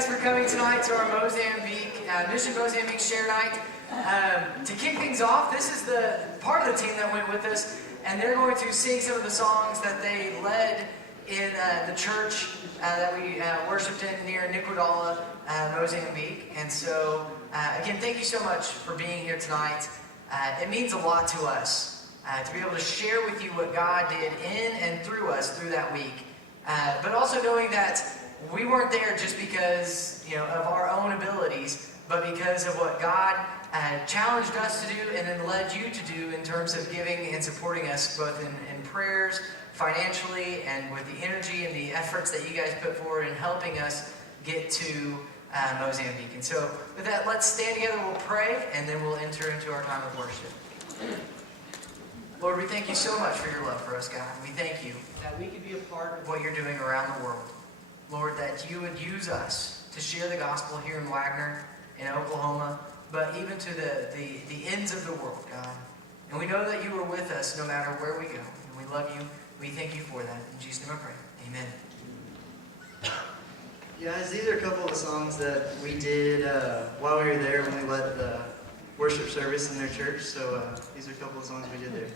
guys for coming tonight to our Mozambique, Mission Mozambique Share Night. To kick things off, this is the part of the team that went with us, and they're going to sing some of the songs that they led in the church that we worshipped in near Niquidala, Mozambique. And so, again, thank you so much for being here tonight. It means a lot to us to be able to share with you what God did in and through us through that week. But also knowing that we weren't there just because, of our own abilities, but because of what God challenged us to do and then led you to do in terms of giving and supporting us both in prayers, financially, and with the energy and the efforts that you guys put forward in helping us get to Mozambique. And so with that, let's stand together, we'll pray, and then we'll enter into our time of worship. Lord, we thank you so much for your love for us, God. We thank you that we could be a part of what you're doing around the world. Lord, that you would use us to share the gospel here in Wagoner, in Oklahoma, but even to the ends of the world, God. And we know that you are with us no matter where we go. And we love you. We thank you for that. In Jesus' name I pray. Amen. Yeah, guys, these are a couple of songs that we did while we were there when we led the worship service in their church. So these are a couple of songs we did there.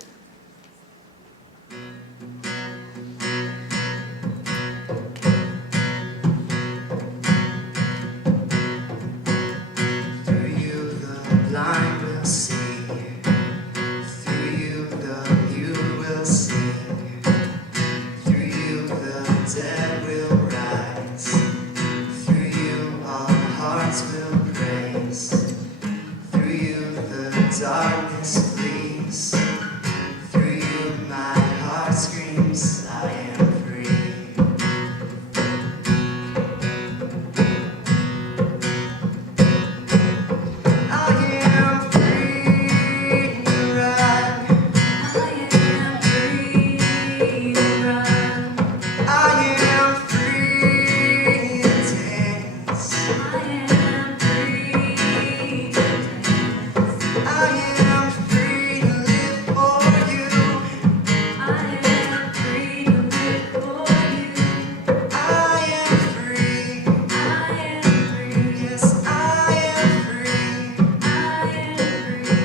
Through you the blind will see, through you the mute will sing, through you the dead will rise, through you all hearts will praise, through you the darkness flees, through you my heart screams, I am free. I am free to run. I am free to run. I am free to dance. I am free to dance. I am free to live for you. I am free to live for you. I am free. I am free. Yes, I am free. I am free.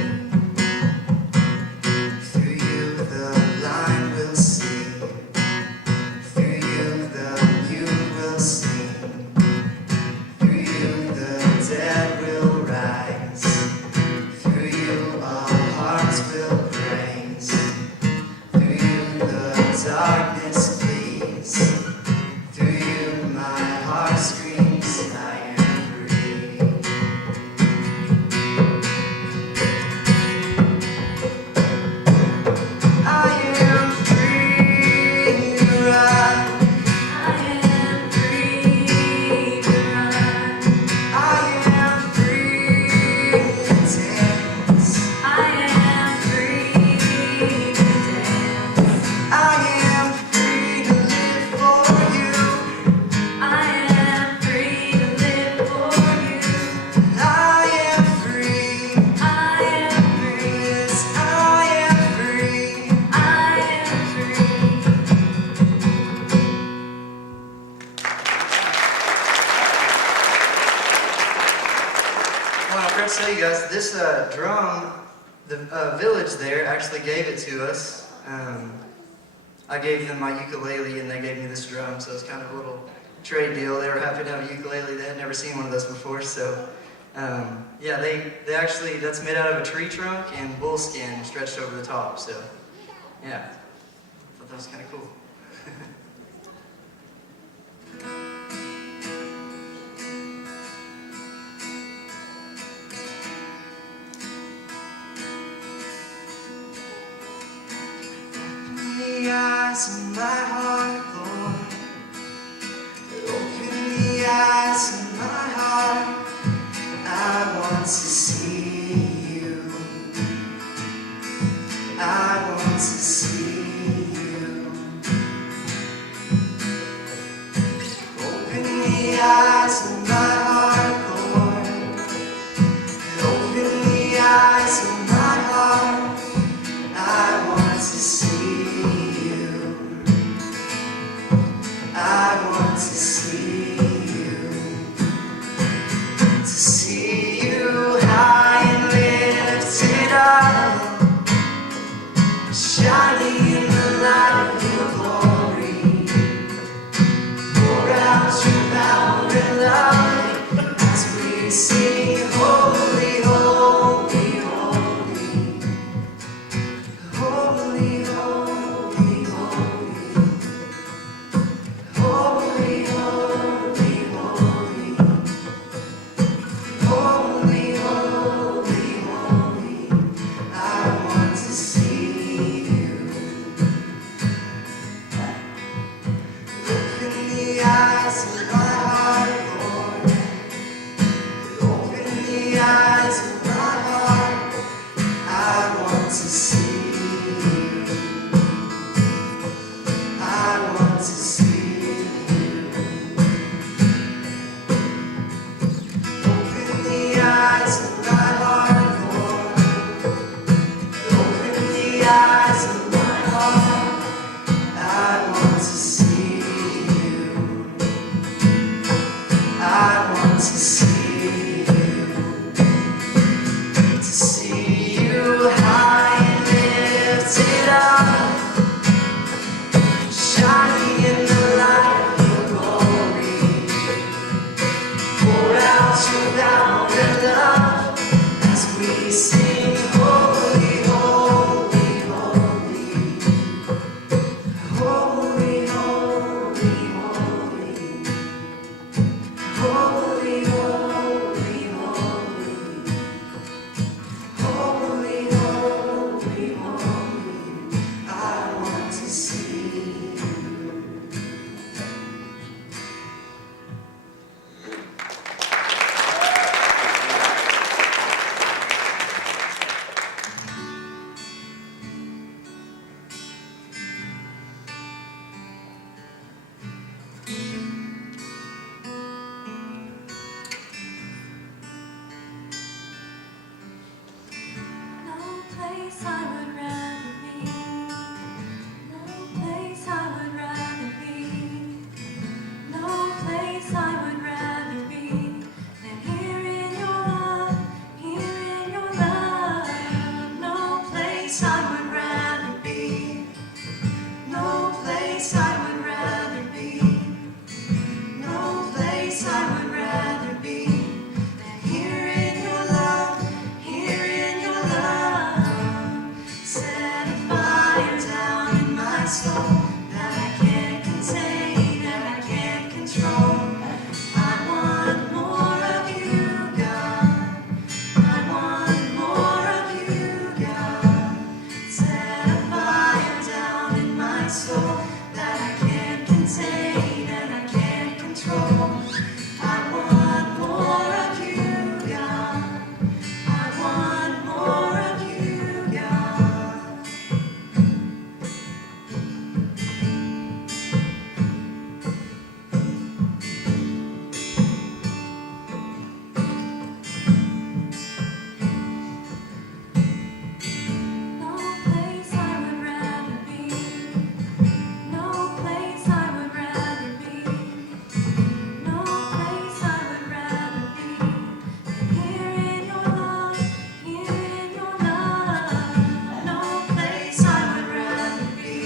Through you the blind will see. Through you the mute will sing. Through you the dead will rise. Through you all hearts will praise. Through you the darkness flees. Through you my heart screams, I am free. I am free to run. I am free to run. I am free to dance. I am free to dance. I am free to live for you. I am free to live for you. I am free. I am free. Yes, I am free. I am free. Well, I forgot to tell you guys, this drum, the village there actually gave it to us. I gave them my ukulele and they gave me this drum, so it's kind of a little trade deal. They were happy to have a ukulele. They had never seen one of those before, so yeah, they actually, that's made out of a tree trunk and bull skin stretched over the top, so yeah, I thought that was kind of cool. Open the eyes of my heart, Lord. Open the eyes of my heart. I want to see you. I want to see you. Open the eyes of my heart, Lord. Open the eyes of my heart. I want to see you. I want to see you. eyes of my heart, Lord. Open the eyes of my heart. I want to see you. I want to see you. Open the eyes of my heart, Lord. Open the eyes of my heart. I want to see you. I want to see you. To see you high and lifted up, shining in the light of your glory. Pour out your power and love as we sing, holy, holy, holy. Holy, holy, holy. Holy, holy, holy. Holy, holy, holy. I want to see you. No place I would rather be. No place I would rather be. No place I would rather be than here in your love, here in your love. No place I would rather be. No place I would rather be. No place I would rather be than here in your love, here in your love. Set a fire down in my soul that I can't contain and I can't control. I want more of you, God. I want more of you, God. Set a fire down in my soul that I can't contain and I can't control. I want more of you, God. I want more of you, God. No place I would rather be. No place I would rather be. No place I would rather be than here in your love, here in your love. No place I would rather be.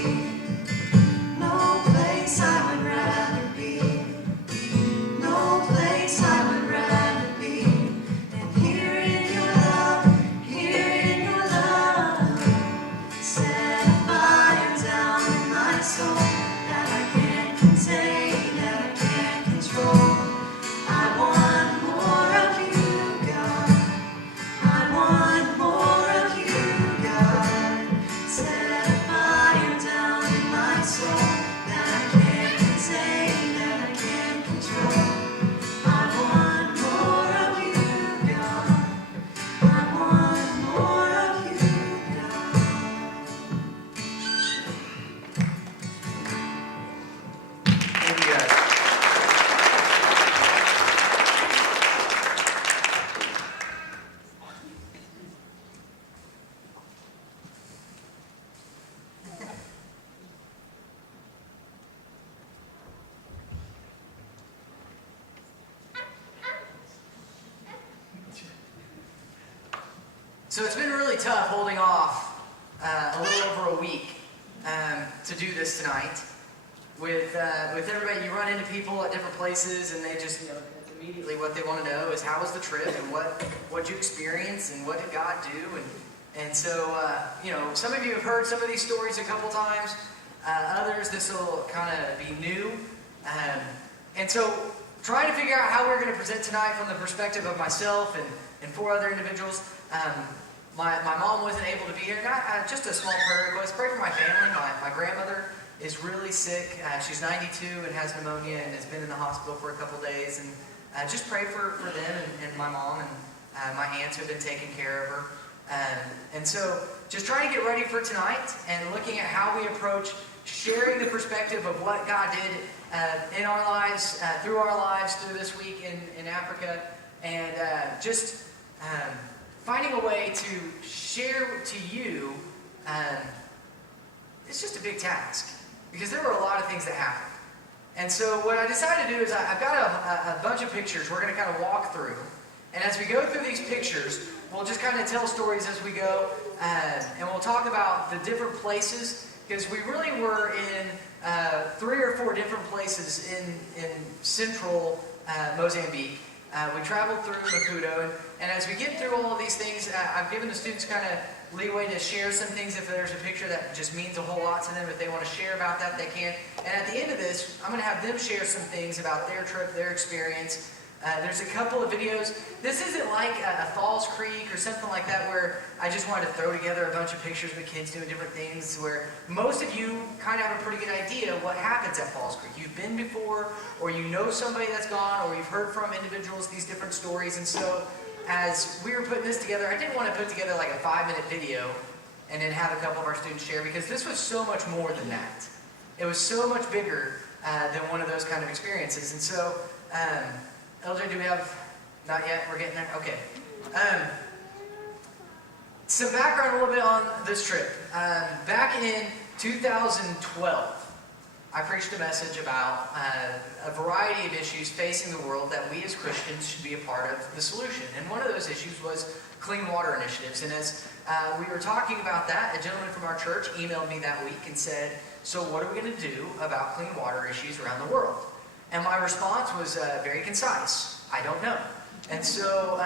No place I would rather be. No place I would rather be than here in your love, here in your love. Set a fire down in my soul that I can't contain, that I can't control. I want more of you, God. I want more of you, God. Set a fire down in my soul that I can't contain, that I can't control. I want more of you, God. I want more of you, God. Thank you guys. So it's been really tough holding off a little over a week to do this tonight. With everybody, you run into people at different places, and they just, it's immediately what they want to know is how was the trip and what'd you experience and what did God do, and so some of you have heard some of these stories a couple times. Others, this will kind of be new, and so trying to figure out how we're going to present tonight from the perspective of myself and four other individuals. My mom wasn't able to be here. Just a small prayer request. Pray for my family, my grandmother. is really sick. She's 92 and has pneumonia and has been in the hospital for a couple days. And just pray for them and my mom and my aunts who have been taking care of her. And so just trying to get ready for tonight and looking at how we approach sharing the perspective of what God did in our lives, through our lives, through this week in Africa, and just finding a way to share to you. It's just a big task because there were a lot of things that happened. And so what I decided to do is I've got a bunch of pictures we're going to kind of walk through. And as we go through these pictures, we'll just kind of tell stories as we go, and we'll talk about the different places, because we really were in 3 or 4 different places in central Mozambique. We traveled through Maputo, and as we get through all of these things, I've given the students kind of leeway to share some things. If there's a picture that just means a whole lot to them, if they want to share about that, they can. And at the end of this, I'm going to have them share some things about their trip, their experience. There's a couple of videos. This isn't like a Falls Creek or something like that where I just wanted to throw together a bunch of pictures of the kids doing different things, where most of you kind of have a pretty good idea what happens at Falls Creek. You've been before, or you know somebody that's gone, or you've heard from individuals these different stories. And so as we were putting this together, I didn't want to put together like a 5-minute video and then have a couple of our students share, because this was so much more than that. It was so much bigger than one of those kind of experiences. And so LJ, do we have? Not yet? We're getting there? Okay. Some background a little bit on this trip. Back in 2012, I preached a message about a variety of issues facing the world that we as Christians should be a part of the solution. And one of those issues was clean water initiatives. And as we were talking about that, a gentleman from our church emailed me that week and said, so what are we going to do about clean water issues around the world? And my response was very concise. I don't know. And so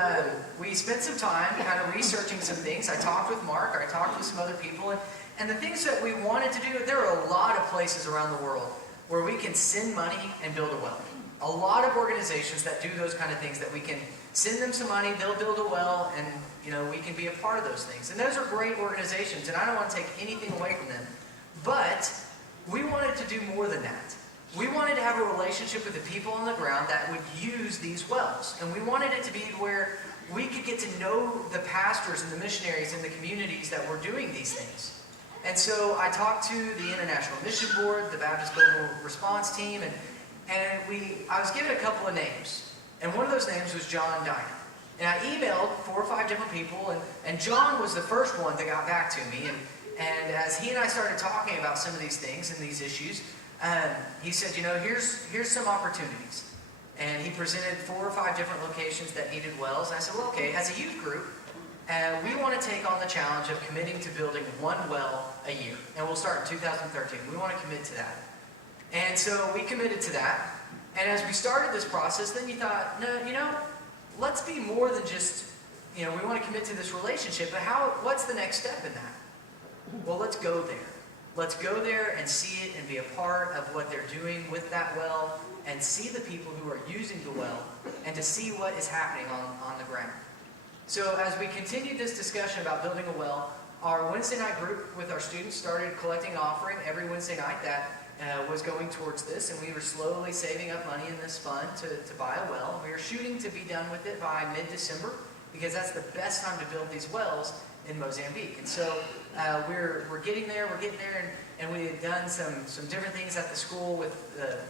we spent some time kind of researching some things. I talked with Mark, I talked with some other people, and the things that we wanted to do, there are a lot of places around the world where we can send money and build a well. A lot of organizations that do those kind of things, that we can send them some money, they'll build a well, and we can be a part of those things. And those are great organizations, and I don't want to take anything away from them. But we wanted to do more than that. We wanted to have a relationship with the people on the ground that would use these wells. And we wanted it to be where we could get to know the pastors and the missionaries in the communities that were doing these things. And so I talked to the International Mission Board, the Baptist Global Response Team, and I was given a couple of names. And one of those names was John Dyna. And I emailed 4 or 5 different people, and John was the first one that got back to me. And as he and I started talking about some of these things and these issues, he said, here's some opportunities. And he presented 4 or 5 different locations that needed wells. And I said, well, okay, as a youth group, we want to take on the challenge of committing to building 1 well a year. And we'll start in 2013. We want to commit to that. And so we committed to that. And as we started this process, then you thought, no, let's be more than just, we want to commit to this relationship, but what's the next step in that? Well, let's go there. Let's go there and see it and be a part of what they're doing with that well, and see the people who are using the well, and to see what is happening on the ground. So as we continued this discussion about building a well, our Wednesday night group with our students started collecting an offering every Wednesday night that was going towards this, and we were slowly saving up money in this fund to buy a well. We were shooting to be done with it by mid-December, because that's the best time to build these wells in Mozambique. And so we're getting there, and we had done some different things at the school with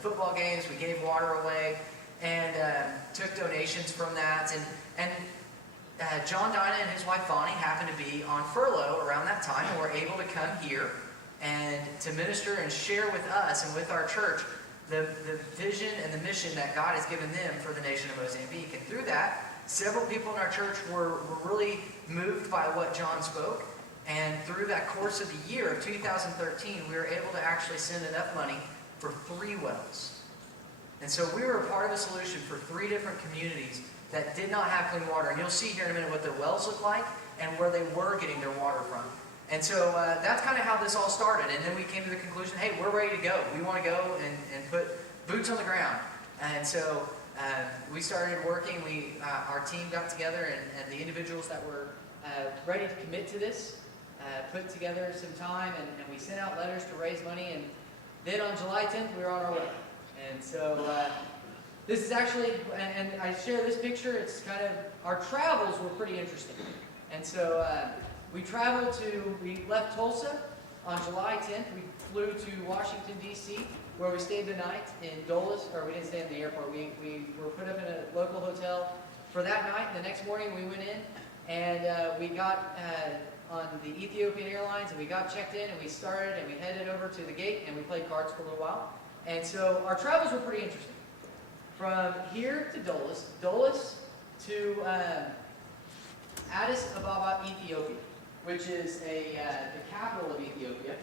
football games. We gave water away and took donations from that. And John Dyna and his wife Bonnie happened to be on furlough around that time, and were able to come here and to minister and share with us and with our church the vision and the mission that God has given them for the nation of Mozambique. And through that, several people in our church were really moved by what John spoke. And through that course of the year of 2013, we were able to actually send enough money for 3 wells. And so we were a part of a solution for 3 different communities that did not have clean water. And you'll see here in a minute what their wells look like and where they were getting their water from. And so that's kind of how this all started. And then we came to the conclusion, hey, we're ready to go. We want to go and put boots on the ground. And so we started working. Our team got together, and the individuals that were ready to commit to this put together some time, and we sent out letters to raise money. Then on July 10th, we were on our way. And so this is actually, and I share this picture, it's kind of, our travels were pretty interesting. And so we left Tulsa on July 10th. We flew to Washington, D.C., where we stayed the night in Dulles, or we didn't stay in the airport. We were put up in a local hotel for that night. The next morning we went in, and we got on the Ethiopian Airlines, and we got checked in, and we started, and we headed over to the gate, and we played cards for a little while. And so our travels were pretty interesting. From here to Dulles to Addis Ababa, Ethiopia, which is the capital of Ethiopia.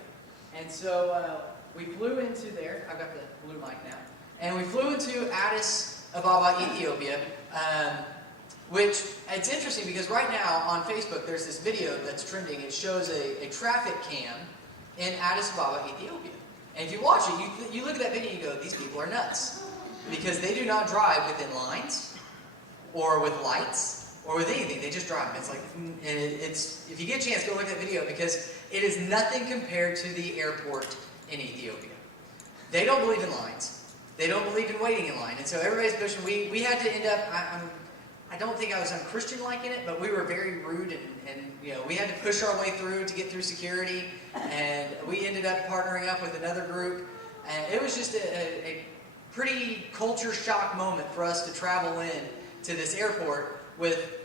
And so we flew into there. I've got the blue mic now. And we flew into Addis Ababa, Ethiopia, which, it's interesting because right now on Facebook there's this video that's trending. It shows a traffic cam in Addis Ababa, Ethiopia. And if you watch it, you look at that video and you go, these people are nuts. Because they do not drive within lines, or with lights, or with anything. They just drive. It's like, and if you get a chance, go look at that video, because it is nothing compared to the airport in Ethiopia. They don't believe in lines. They don't believe in waiting in line. And so everybody's pushing. We had to end up, I don't think I was unchristian-like in it, but we were very rude, and we had to push our way through to get through security, and we ended up partnering up with another group, and it was just a pretty culture shock moment for us to travel in to this airport with,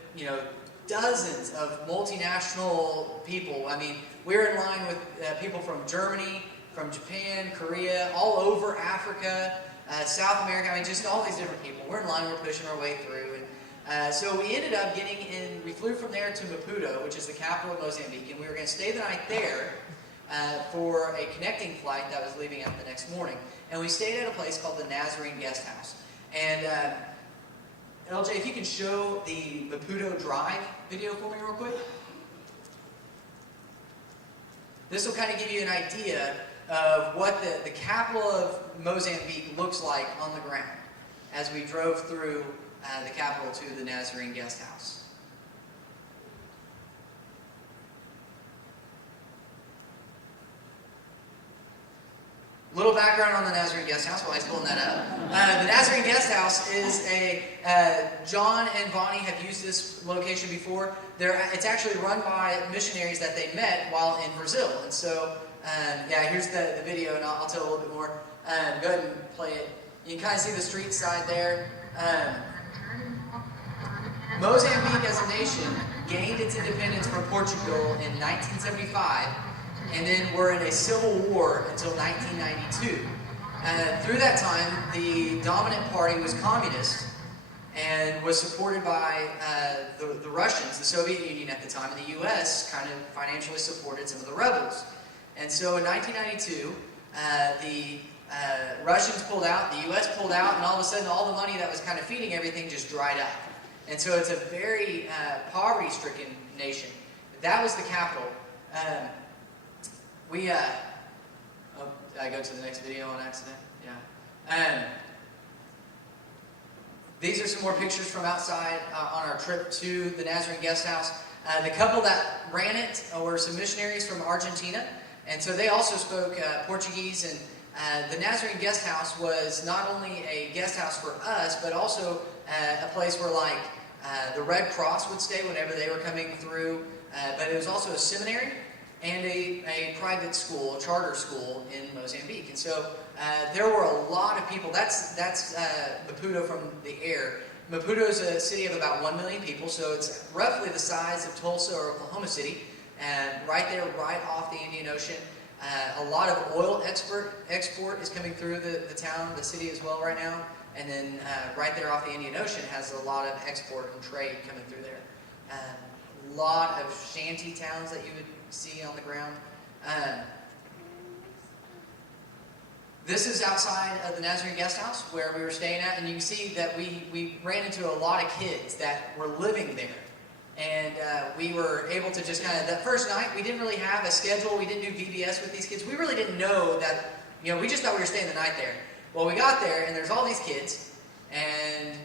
dozens of multinational people. I mean, we're in line with people from Germany, from Japan, Korea, all over Africa, South America. I mean, just all these different people. We're in line, we're pushing our way through. And so we ended up getting in, we flew from there to Maputo, which is the capital of Mozambique, and we were going to stay the night there for a connecting flight that was leaving out the next morning. And we stayed at a place called the Nazarene Guest House. And LJ, if you can show the Maputo Drive video for me real quick. This will kind of give you an idea of what the capital of Mozambique looks like on the ground as we drove through the capital to the Nazarene Guest House. Little background on the Nazarene Guest House while he's pulling that up. The Nazarene Guest House is John and Bonnie have used this location before. It's actually run by missionaries that they met while in Brazil. And so, here's the video, and I'll tell a little bit more. Go ahead and play it. You can kind of see the street side there. Mozambique as a nation gained its independence from Portugal in 1975. And then we're in a civil war until 1992. Through that time, the dominant party was communist and was supported by the Russians, the Soviet Union at the time, and the U.S. kind of financially supported some of the rebels. And so in 1992, the Russians pulled out, the U.S. pulled out, and all of a sudden all the money that was kind of feeding everything just dried up. And so it's a very poverty-stricken nation. That was the capital. I go to the next video on accident? Yeah. These are some more pictures from outside on our trip to the Nazarene Guest House. The couple that ran it were some missionaries from Argentina, and so they also spoke Portuguese, and the Nazarene Guest House was not only a guest house for us, but also a place where the Red Cross would stay whenever they were coming through, but it was also a seminary and a private school, a charter school in Mozambique. And so there were a lot of people. That's Maputo from the air. Maputo is a city of about 1 million people, so it's roughly the size of Tulsa or Oklahoma City, and right there, right off the Indian Ocean. A lot of oil export is coming through the town, the city as well right now, and then right there off the Indian Ocean has a lot of export and trade coming through there. A lot of shanty towns that you would see on the ground. This is outside of the Nazarene Guest House where we were staying at, and you can see that we ran into a lot of kids that were living there. And we were able to just that first night, we didn't really have a schedule. We didn't do VBS with these kids. We really didn't know that, we just thought we were staying the night there. Well, we got there, and there's all these kids, and,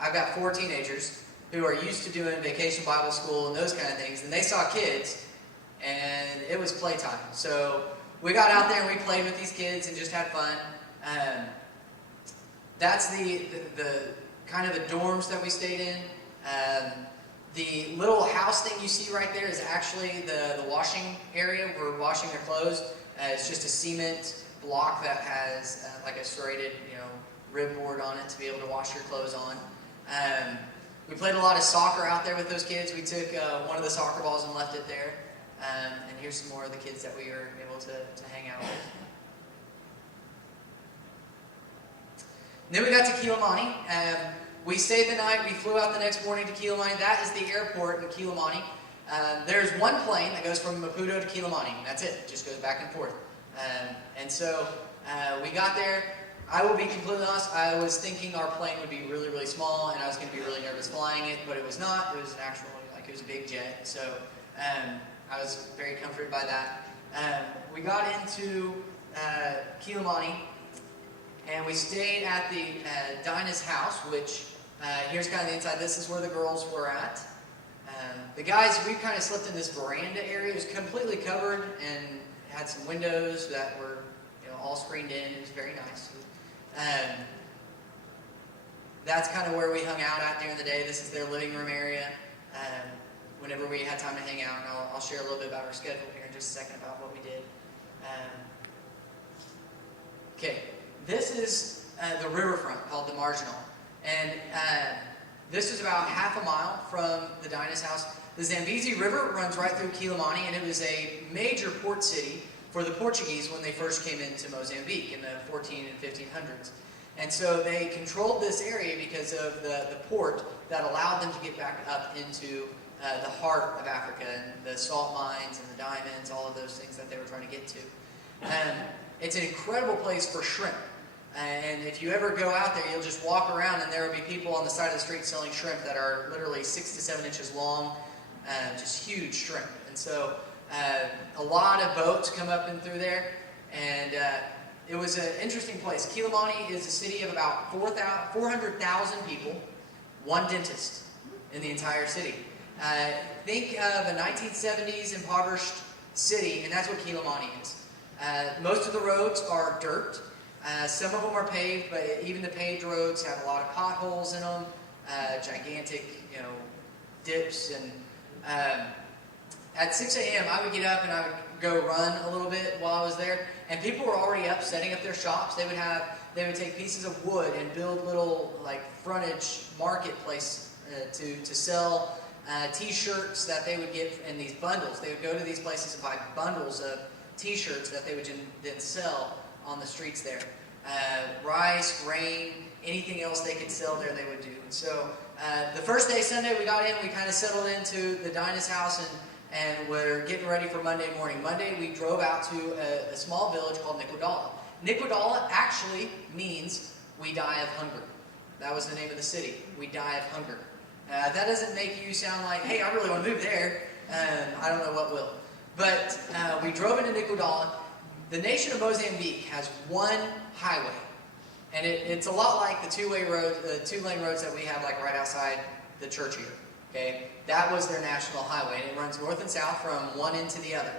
I've got 4 teenagers who are used to doing vacation Bible school and those kind of things, and they saw kids, and it was playtime. So we got out there and we played with these kids and just had fun. That's the kind of the dorms that we stayed in. The little house thing you see right there is actually the washing area. We're washing their clothes. It's just a cement block that has like a serrated, rib board on it to be able to wash your clothes on. We played a lot of soccer out there with those kids. We took one of the soccer balls and left it there. And here's some more of the kids that we were able to hang out with. Then we got to Kilimani. We stayed the night. We flew out the next morning to Kilimani. That is the airport in Kilimani. There's one plane that goes from Maputo to Kilimani. That's it. It just goes back and forth. And so we got there. I will be completely honest. I was thinking our plane would be really, really small, and I was going to be really nervous flying it, but it was not. It was an actual, it was a big jet. So I was very comforted by that. We got into Kilimani, and we stayed at the Dinah's house, which here's kind of the inside. This is where the girls were at. The guys, we kind of slept in this veranda area. It was completely covered and had some windows that were all screened in. It was very nice. That's kind of where we hung out at during the day. This is their living room area. Whenever we had time to hang out, and I'll share a little bit about our schedule here in just a second about what we did. Okay, this is the riverfront called the Marginal, and this is about half a mile from the Dinah's house. The Zambezi River runs right through Kilimani, and it was a major port city for the Portuguese when they first came into Mozambique in the 14 and 1500s. And so they controlled this area because of the port that allowed them to get back up into the heart of Africa, and the salt mines and the diamonds, all of those things that they were trying to get to. It's an incredible place for shrimp. And if you ever go out there, you'll just walk around and there will be people on the side of the street selling shrimp that are literally 6 to 7 inches long, just huge shrimp. And so a lot of boats come up and through there, and it was an interesting place. Kilimani is a city of about 400,000 people, one dentist in the entire city. Think of a 1970s impoverished city, and that's what Kilimani is. Most of the roads are dirt. Some of them are paved, but even the paved roads have a lot of potholes in them, gigantic, dips. And at 6 a.m., I would get up and I would go run a little bit while I was there. And people were already up, setting up their shops. They would take pieces of wood and build little frontage marketplace to sell T-shirts that they would get in these bundles. They would go to these places and buy bundles of T-shirts that they would then sell on the streets there. Rice, grain, anything else they could sell there, they would do. And so the first day, Sunday, we got in, we kind of settled into the Dinah's house, and we're getting ready for Monday morning. Monday, we drove out to a small village called Niquidala. Niquidala actually means we die of hunger. That was the name of the city. We die of hunger. That doesn't make you sound like, hey, I really want to move there. I don't know what will. But we drove into Niquidala. The nation of Mozambique has one highway, and it's a lot like the two-lane roads that we have right outside the church here. Okay, that was their national highway, and it runs north and south from one end to the other.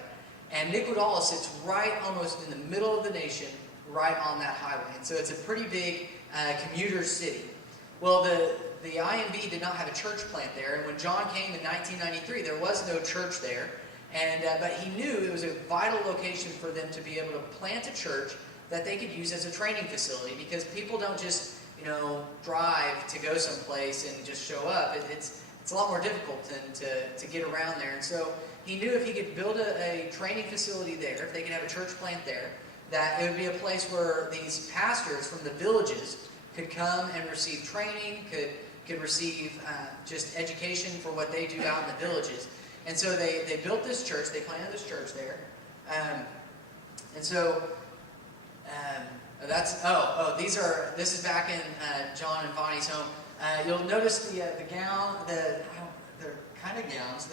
And Niquidala sits right almost in the middle of the nation, right on that highway, and so it's a pretty big commuter city. Well, the IMB did not have a church plant there, and when John came in 1993, there was no church there. But he knew it was a vital location for them to be able to plant a church that they could use as a training facility, because people don't just drive to go someplace and just show up. It's a lot more difficult to get around there. And so he knew if he could build a training facility there, if they could have a church plant there, that it would be a place where these pastors from the villages could come and receive training, could receive just education for what they do out in the villages. And so they built this church, they planted this church there. And so this is back in John and Bonnie's home. You'll notice the gown, they're kind of gowns.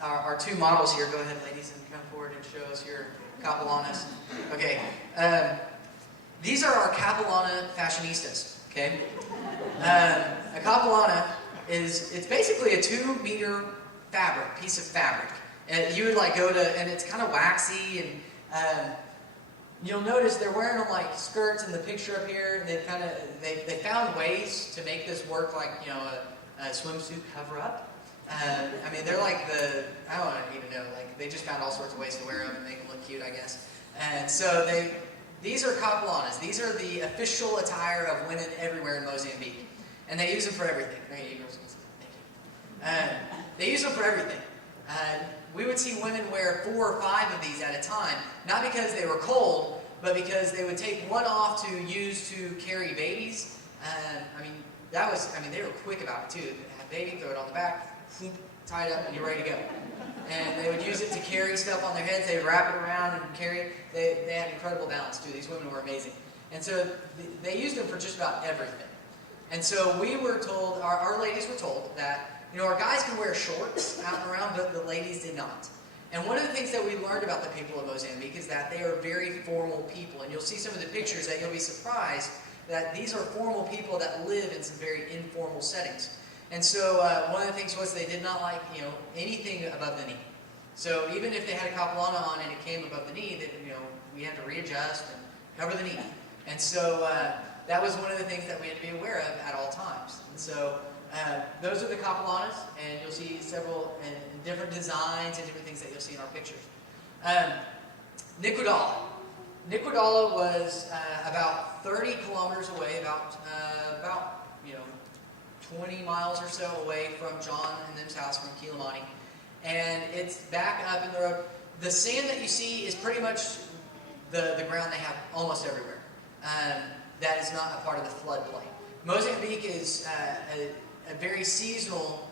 Our two models here, go ahead ladies and come forward and show us your capulanas. Okay, these are our capulana fashionistas, okay? A capulana it's basically a 2-meter piece of fabric. And you would go to, and it's kind of waxy, You'll notice they're wearing them like skirts in the picture up here. They found ways to make this work like, you know, a swimsuit cover up. I mean, they're like I don't even know, like they just found all sorts of ways to wear them and make them look cute, I guess. And so these are capulanas. These are the official attire of women everywhere in Mozambique. And they use them for everything. Thank you. They use them for everything. We would see women wear 4 or 5 of these at a time, not because they were cold, but because they would take one off to use to carry babies. They were quick about it too. Have a baby, throw it on the back, tie it up, and you're ready to go. And they would use it to carry stuff on their heads. They would wrap it around and carry it. They had incredible balance too. These women were amazing. And so they used them for just about everything. And so we were told, our ladies were told that, you know, our guys can wear shorts out and around, but the ladies did not. And one of the things that we learned about the people of Mozambique is that they are very formal people. And you'll see some of the pictures that you'll be surprised that these are formal people that live in some very informal settings. And so one of the things was they did not like, you know, anything above the knee. So even if they had a capulana on and it came above the knee, that, you know, we had to readjust and cover the knee. And so that was one of the things that we had to be aware of at all times. And so those are the capulanas, and you'll see several in different designs and different things that you'll see in our pictures. Niquidala. Niquidala was about 30 kilometers away, about 20 miles or so away from John and them's house from Kilimani. And it's back up in the road. The sand that you see is pretty much the ground they have almost everywhere. That is not a part of the floodplain. Mozambique is a very seasonal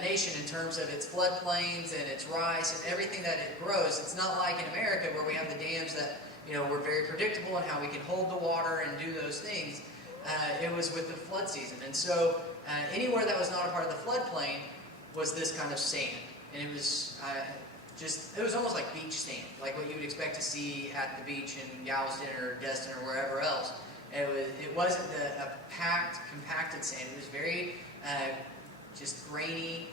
nation in terms of its floodplains and its rice and everything that it grows. It's not like in America where we have the dams that, you know, we're very predictable in how we can hold the water and do those things. It was with the flood season. And so anywhere that was not a part of the floodplain was this kind of sand. And it was it was almost like beach sand, like what you would expect to see at the beach in Galveston or Destin or wherever else. It wasn't a compacted sand. It was very just grainy,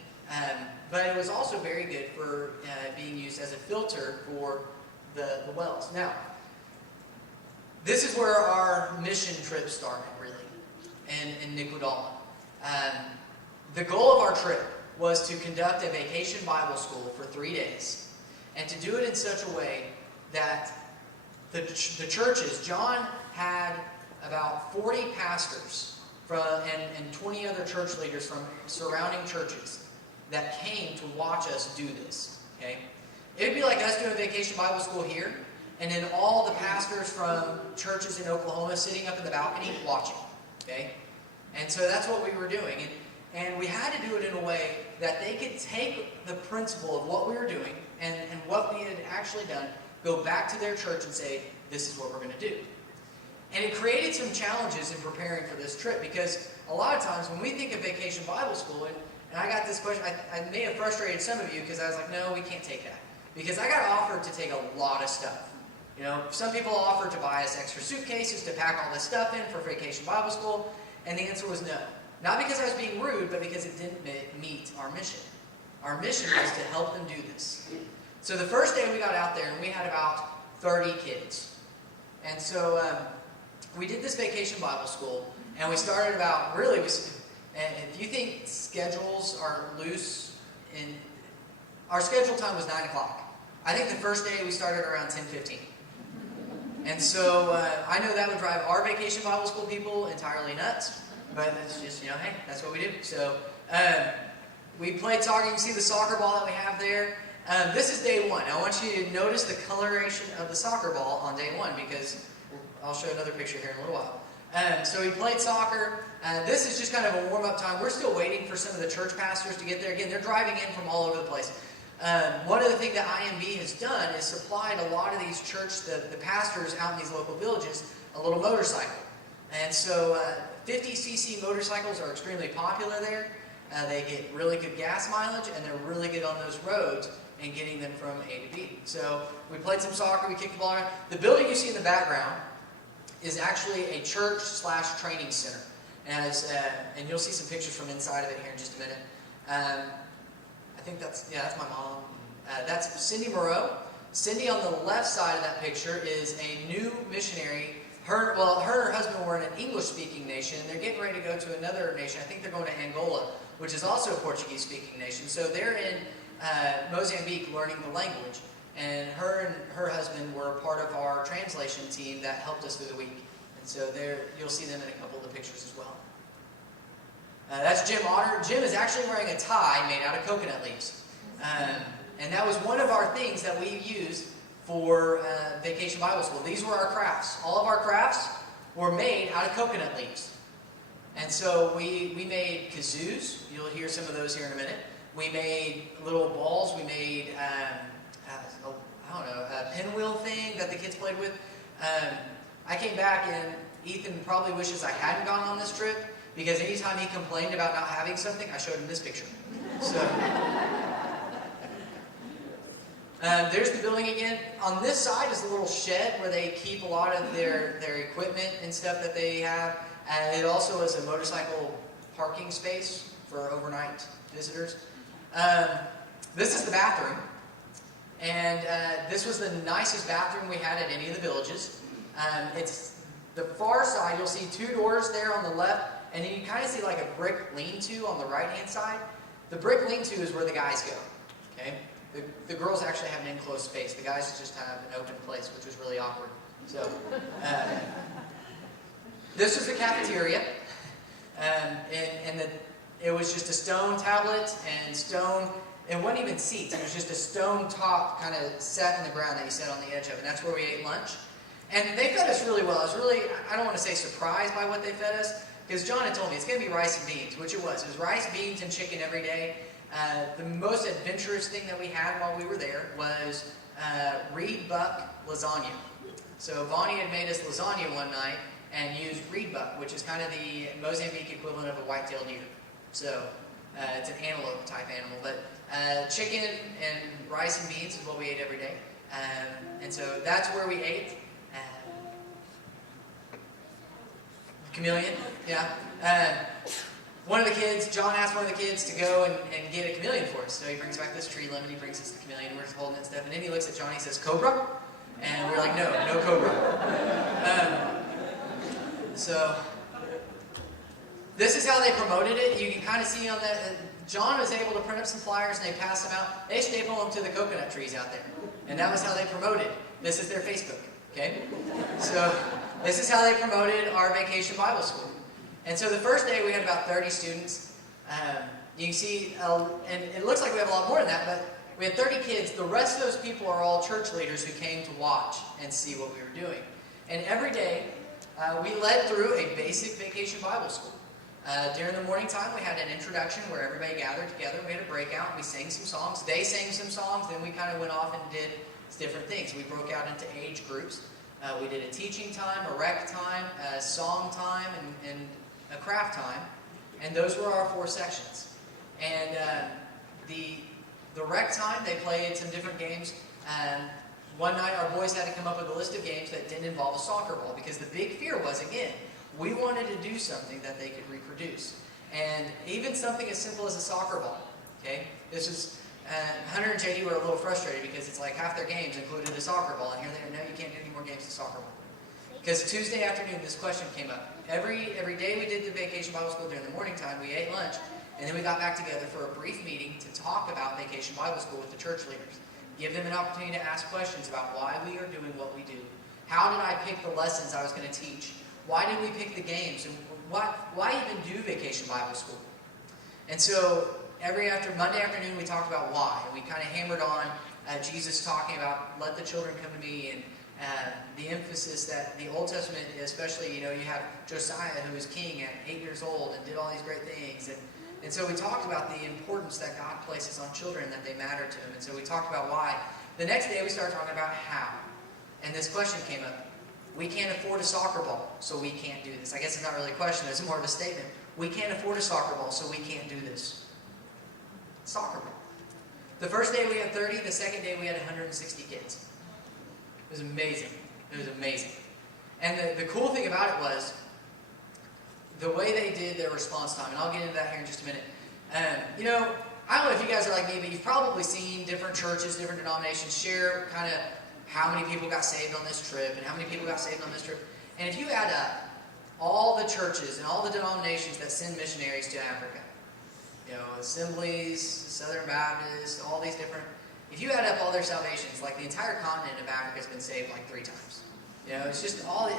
but it was also very good for being used as a filter for the wells. Now, this is where our mission trip started, really, in Niquidala. The goal of our trip was to conduct a vacation Bible school for 3 days, and to do it in such a way that the churches, John had about 40 pastors and 20 other church leaders from surrounding churches that came to watch us do this. Okay, it'd be like us doing a vacation Bible school here, and then all the pastors from churches in Oklahoma sitting up in the balcony watching. Okay, and so that's what we were doing, and we had to do it in a way that they could take the principle of what we were doing and what we had actually done, go back to their church and say, this is what we're going to do. And it created some challenges in preparing for this trip, because a lot of times when we think of vacation Bible school, and I got this question, I may have frustrated some of you because I was like, no, we can't take that. Because I got offered to take a lot of stuff. You know, some people offered to buy us extra suitcases to pack all this stuff in for vacation Bible school, and the answer was no. Not because I was being rude, but because it didn't meet our mission. Our mission was to help them do this. So the first day we got out there, and we had about 30 kids. And so we did this vacation Bible school, and we started about, really, if you think schedules are loose, our schedule time was 9 o'clock. I think the first day we started around 10:15. And so I know that would drive our vacation Bible school people entirely nuts, but that's just, you know, hey, that's what we do. So we played soccer. You can see the soccer ball that we have there. This is day one. I want you to notice the coloration of the soccer ball on day one, because I'll show another picture here in a little while. So we played soccer. This is just kind of a warm-up time. We're still waiting for some of the church pastors to get there. Again, they're driving in from all over the place. One of the things that IMB has done is supplied a lot of these the pastors out in these local villages, a little motorcycle. And so 50cc motorcycles are extremely popular there. They get really good gas mileage, and they're really good on those roads and getting them from A to B. So we played some soccer, we kicked the ball around. The building you see in the background is actually a church/training center. And you'll see some pictures from inside of it here in just a minute. I think that's my mom. That's Cindy Moreau. Cindy on the left side of that picture is a new missionary. Her and her husband were in an English-speaking nation, and they're getting ready to go to another nation. I think they're going to Angola, which is also a Portuguese-speaking nation. So they're in Mozambique learning the language. And her husband were part of our translation team that helped us through the week. And so you'll see them in a couple of the pictures as well. That's Jim Otter. Jim is actually wearing a tie made out of coconut leaves. And that was one of our things that we used for Vacation Bible School. These were our crafts. All of our crafts were made out of coconut leaves. And so we made kazoos. You'll hear some of those here in a minute. We made little balls. We made, a pinwheel thing that the kids played with. I came back and Ethan probably wishes I hadn't gone on this trip, because anytime he complained about not having something, I showed him this picture. So there's the building again. On this side is a little shed where they keep a lot of their equipment and stuff that they have. And it also is a motorcycle parking space for overnight visitors. This is the bathroom. And this was the nicest bathroom we had at any of the villages. It's the far side. You'll see two doors there on the left. And then you kind of see like a brick lean-to on the right-hand side. The brick lean-to is where the guys go. Okay? The girls actually have an enclosed space. The guys just have an open place, which was really awkward. So, this was the cafeteria. It was just a stone tablet and stone. It wasn't even seats. It was just a stone top kind of set in the ground that you sat on the edge of. And that's where we ate lunch. And they fed us really well. I was really, I don't want to say surprised by what they fed us, because John had told me it's going to be rice and beans, which it was. It was rice, beans, and chicken every day. The most adventurous thing that we had while we were there was reed buck lasagna. So Vonnie had made us lasagna one night and used reed buck, which is kind of the Mozambique equivalent of a white-tailed deer. So it's an antelope type animal. But chicken and rice and beans is what we ate every day. And so that's where we ate. Chameleon, yeah. One of the kids, John asked one of the kids to go and get a chameleon for us. So he brings back this tree limb and he brings us the chameleon and we're just holding it and stuff. And then he looks at Johnny and says, "Cobra?" And we're like, no cobra. So this is how they promoted it. You can kind of see on that, John was able to print up some flyers and they passed them out. They stapled them to the coconut trees out there. And that was how they promoted. This is their Facebook, okay? So this is how they promoted our Vacation Bible School. And so the first day we had about 30 students. You can see, and it looks like we have a lot more than that, but we had 30 kids. The rest of those people are all church leaders who came to watch and see what we were doing. And every day we led through a basic Vacation Bible School. During the morning time we had an introduction where everybody gathered together. We had a breakout and we sang some songs. They sang some songs, then we kind of went off and did different things. We broke out into age groups. We did a teaching time, a rec time, a song time, and a craft time. And those were our 4 sections. And the rec time, they played some different games. One night our boys had to come up with a list of games that didn't involve a soccer ball, because the big fear was, again, we wanted to do something that they could reproduce. And even something as simple as a soccer ball. Okay? This is Hunter and JD were a little frustrated because it's like half their games included a soccer ball, and here they are, no, you can't do any more games of soccer ball. Because Tuesday afternoon this question came up. Every day we did the Vacation Bible School during the morning time, we ate lunch, and then we got back together for a brief meeting to talk about Vacation Bible School with the church leaders. Give them an opportunity to ask questions about why we are doing what we do. How did I pick the lessons I was going to teach? Why did we pick the games? And why even do Vacation Bible School? And so Monday afternoon we talked about why. And we kind of hammered on Jesus talking about let the children come to me, and the emphasis that the Old Testament, especially, you have Josiah who was king at 8 years old and did all these great things. And so we talked about the importance that God places on children, that they matter to him. And so we talked about why. The next day we started talking about how. And this question came up. We can't afford a soccer ball, so we can't do this. I guess it's not really a question, it's more of a statement. We can't afford a soccer ball, so we can't do this. Soccer ball. The first day we had 30, the second day we had 160 kids. It was amazing. It was amazing. And the cool thing about it was the way they did their response time, and I'll get into that here in just a minute. I don't know if you guys are like me, but you've probably seen different churches, different denominations share kind of how many people got saved on this trip and how many people got saved on this trip. And if you add up all the churches and all the denominations that send missionaries to Africa, Assemblies, Southern Baptists, all these different, if you add up all their salvations, like the entire continent of Africa has been saved like 3 times. It's just all,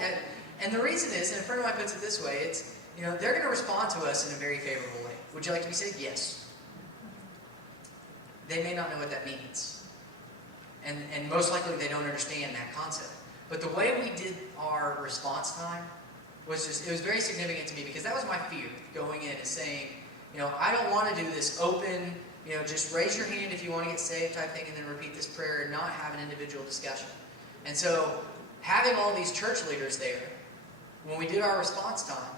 and the reason is, and a friend of mine puts it this way, it's, they're going to respond to us in a very favorable way. Would you like to be saved? Yes. They may not know what that means. And most likely they don't understand that concept. But the way we did our response time was just, it was very significant to me because that was my fear going in and saying, I don't want to do this open, just raise your hand if you want to get saved type thing and then repeat this prayer and not have an individual discussion. And so having all these church leaders there, when we did our response time,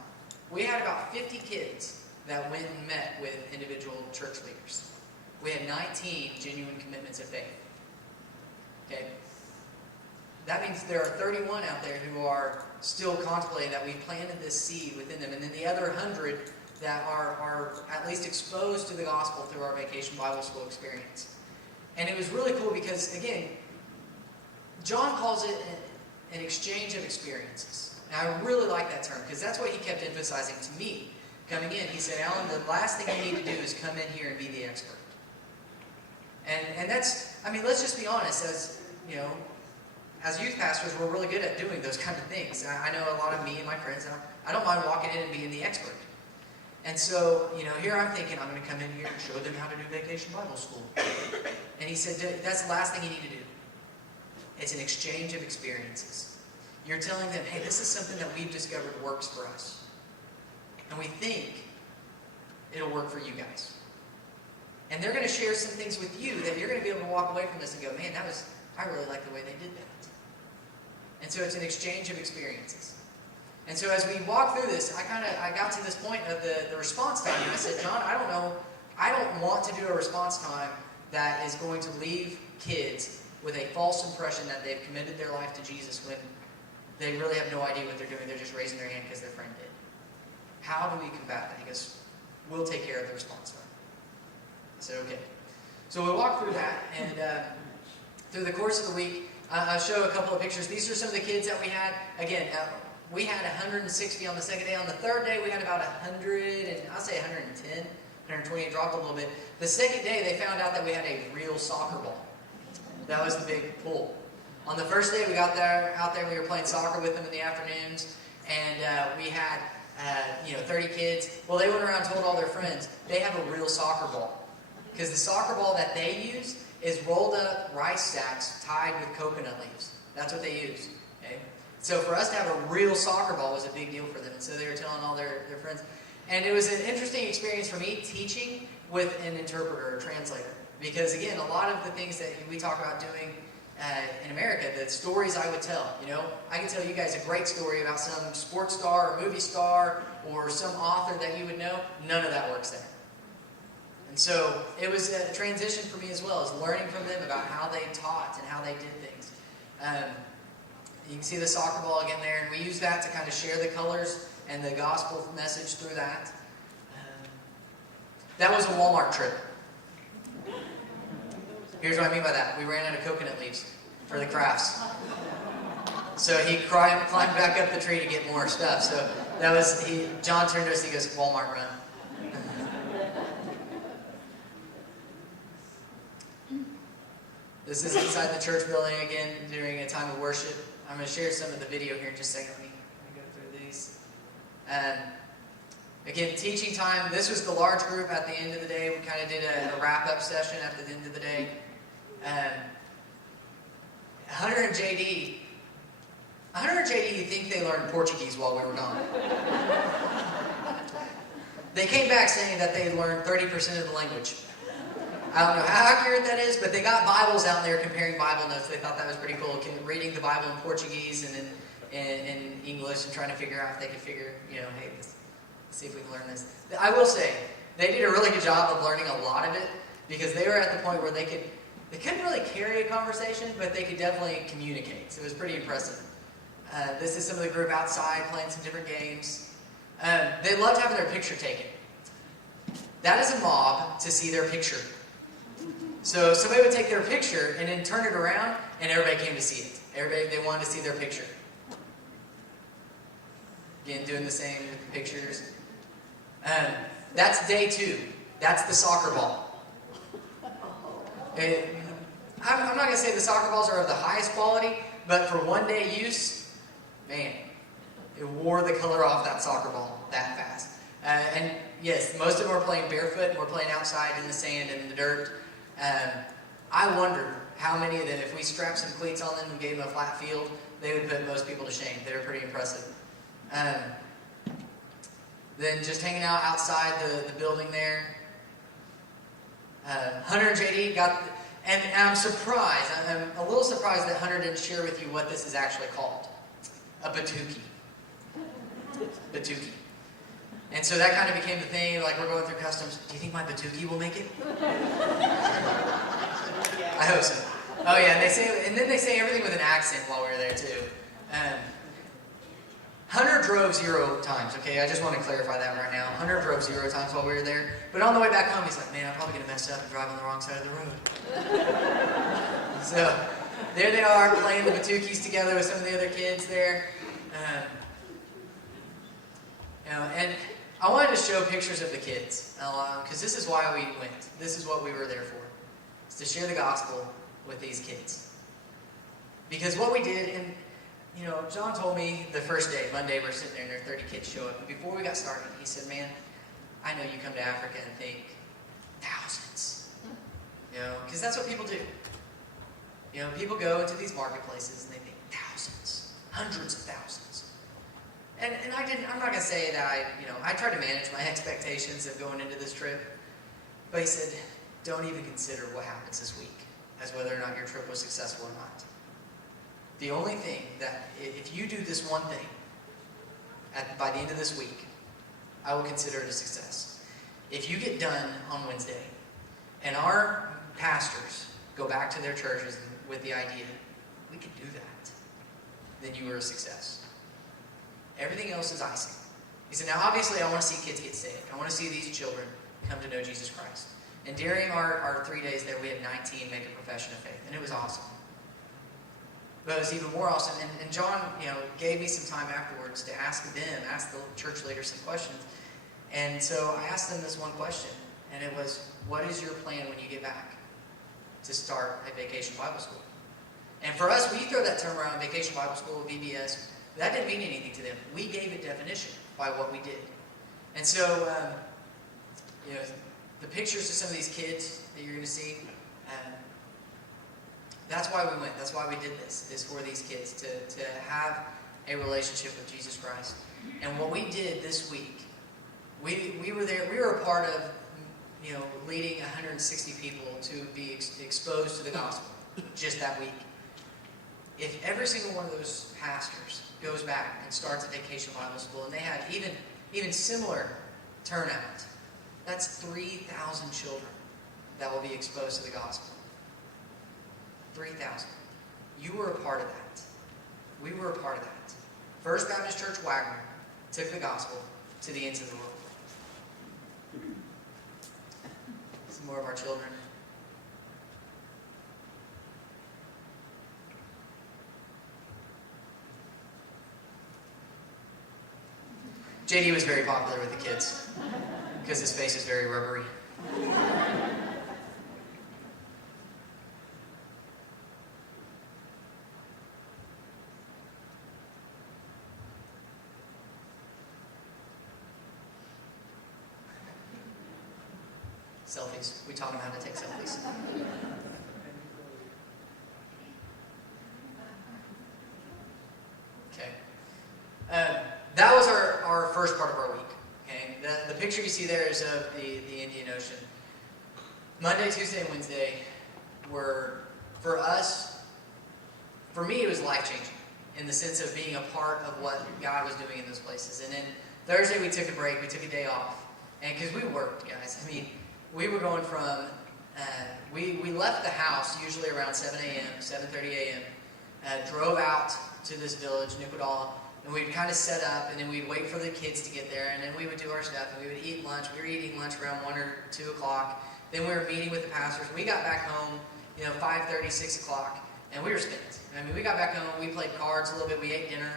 we had about 50 kids that went and met with individual church leaders. We had 19 genuine commitments of faith. Okay? That means there are 31 out there who are still contemplating that we've planted this seed within them. And then the other 100 that are at least exposed to the gospel through our Vacation Bible School experience. And it was really cool because, again, John calls it an exchange of experiences. And I really like that term because that's what he kept emphasizing to me coming in. He said, Alan, the last thing you need to do is come in here and be the expert. And that's, let's just be honest, as youth pastors, we're really good at doing those kind of things. I know a lot of me and my friends, I don't mind walking in and being the expert. And so, here I'm thinking, I'm going to come in here and show them how to do Vacation Bible School. And he said, that's the last thing you need to do. It's an exchange of experiences. You're telling them, hey, this is something that we've discovered works for us. And we think it'll work for you guys. And they're going to share some things with you that you're going to be able to walk away from this and go, man, I really like the way they did that. And so it's an exchange of experiences. And so as we walk through this, I got to this point of the response time, and I said, John, I don't want to do a response time that is going to leave kids with a false impression that they've committed their life to Jesus when they really have no idea what they're doing. They're just raising their hand because their friend did. How do we combat that? He goes, we'll take care of the response time. I said, okay. So we walked through that, and through the course of the week, I'll show a couple of pictures. These are some of the kids that we had. Again, we had 160 on the second day. On the third day, we had about 100, and I'll say 110, 120. It dropped a little bit. The second day, they found out that we had a real soccer ball. That was the big pull. On the first day, we got out there, we were playing soccer with them in the afternoons, and we had 30 kids. Well, they went around and told all their friends, they have a real soccer ball. Because the soccer ball that they use is rolled up rice sacks tied with coconut leaves. That's what they use. Okay? So for us to have a real soccer ball was a big deal for them. And so they were telling all their friends. And it was an interesting experience for me teaching with an interpreter or translator. Because again, a lot of the things that we talk about doing in America, the stories I would tell, I can tell you guys a great story about some sports star or movie star or some author that you would know. None of that works there. And so it was a transition for me as well, as learning from them about how they taught and how they did things. You can see the soccer ball again there, and we use that to kind of share the colors and the gospel message through that. That was a Walmart trip. Here's what I mean by that. We ran out of coconut leaves for the crafts. So he climbed back up the tree to get more stuff. So that was, John turned to us, he goes, Walmart run. This is inside the church building again during a time of worship. I'm going to share some of the video here in just a second. Let me go through these. Again, teaching time. This was the large group at the end of the day. We kind of did a wrap-up session at the end of the day. Hunter and JD, you think they learned Portuguese while we were gone. They came back saying that they had learned 30% of the language. I don't know how accurate that is, but they got Bibles out there comparing Bible notes. They thought that was pretty cool, reading the Bible in Portuguese and in English and trying to figure out if they could figure, hey, let's see if we can learn this. I will say, they did a really good job of learning a lot of it because they were at the point where they couldn't really carry a conversation, but they could definitely communicate. So it was pretty impressive. This is some of the group outside playing some different games. They loved having their picture taken. That is a mob to see their picture. So somebody would take their picture and then turn it around, and everybody came to see it. Everybody, they wanted to see their picture. Again, doing the same with the pictures. That's day 2. That's the soccer ball. I'm not going to say the soccer balls are of the highest quality, but for one-day use, man, it wore the color off that soccer ball that fast. And yes, most of them were playing barefoot, and we're playing outside in the sand and in the dirt. I wondered how many that if we strapped some cleats on them and gave them a flat field, they would put most people to shame. They were pretty impressive. Then just hanging out outside the building there. Hunter and JD got, and I'm surprised, I'm a little surprised that Hunter didn't share with you what this is actually called. A batuki. Batuki. And so that kind of became the thing, like we're going through customs. Do you think my batuki will make it? I hope so. Oh yeah, and then they say everything with an accent while we were there too. Hunter drove 0 times, okay? I just want to clarify that right now. Hunter drove 0 times while we were there. But on the way back home, he's like, man, I'm probably going to mess up and drive on the wrong side of the road. So, there they are, playing the batukis together with some of the other kids there. And I wanted to show pictures of the kids, because this is why we went. This is what we were there for. It's to share the gospel with these kids. Because what we did, and John told me the first day, Monday, we're sitting there and there are 30 kids show up. But before we got started, he said, man, I know you come to Africa and think thousands. Because that's what people do. People go into these marketplaces and they think thousands, hundreds of thousands. And I'm not going to say that I tried to manage my expectations of going into this trip. But he said, don't even consider what happens this week as whether or not your trip was successful or not. The only thing that, if you do this one thing by the end of this week, I will consider it a success. If you get done on Wednesday, and our pastors go back to their churches with the idea, we could do that, then you were a success. Everything else is icing. He said, now obviously I want to see kids get saved. I want to see these children come to know Jesus Christ. And during our 3 days there, we had 19 make a profession of faith, and it was awesome. But it was even more awesome. And John, gave me some time afterwards to ask the church leaders some questions. And so I asked them this one question, and it was, what is your plan when you get back to start a vacation Bible school? And for us, we throw that term around, vacation Bible school, VBS. That didn't mean anything to them. We gave it definition by what we did. And so, the pictures of some of these kids that you're going to see, that's why we went. That's why we did this, is for these kids to have a relationship with Jesus Christ. And what we did this week, we were there. We were a part of, leading 160 people to be exposed to the gospel just that week. If every single one of those pastors goes back and starts a vacation Bible school, and they had even similar turnout, that's 3,000 children that will be exposed to the gospel. 3,000. You were a part of that. We were a part of that. First Baptist Church Wagoner took the gospel to the ends of the world. Some more of our children. JD was very popular with the kids because his face is very rubbery. Selfies. We taught him how to take selfies. Okay. That was our first part of our week. Okay. The picture you see there is of the Indian Ocean. Monday, Tuesday, and Wednesday were, for us, for me, it was life-changing in the sense of being a part of what God was doing in those places. And then Thursday, we took a break. We took a day off. And because we worked, guys. I mean, we were going from, we left the house usually around 7 a.m., 7:30 a.m., drove out to this village, Nuku'dala, and we'd kind of set up, and then we'd wait for the kids to get there, and then we would do our stuff, and we would eat lunch. We were eating lunch around 1 or 2 o'clock. Then we were meeting with the pastors. We got back home, 5:30, 6 o'clock, and we were spent. I mean, we got back home, we played cards a little bit, we ate dinner,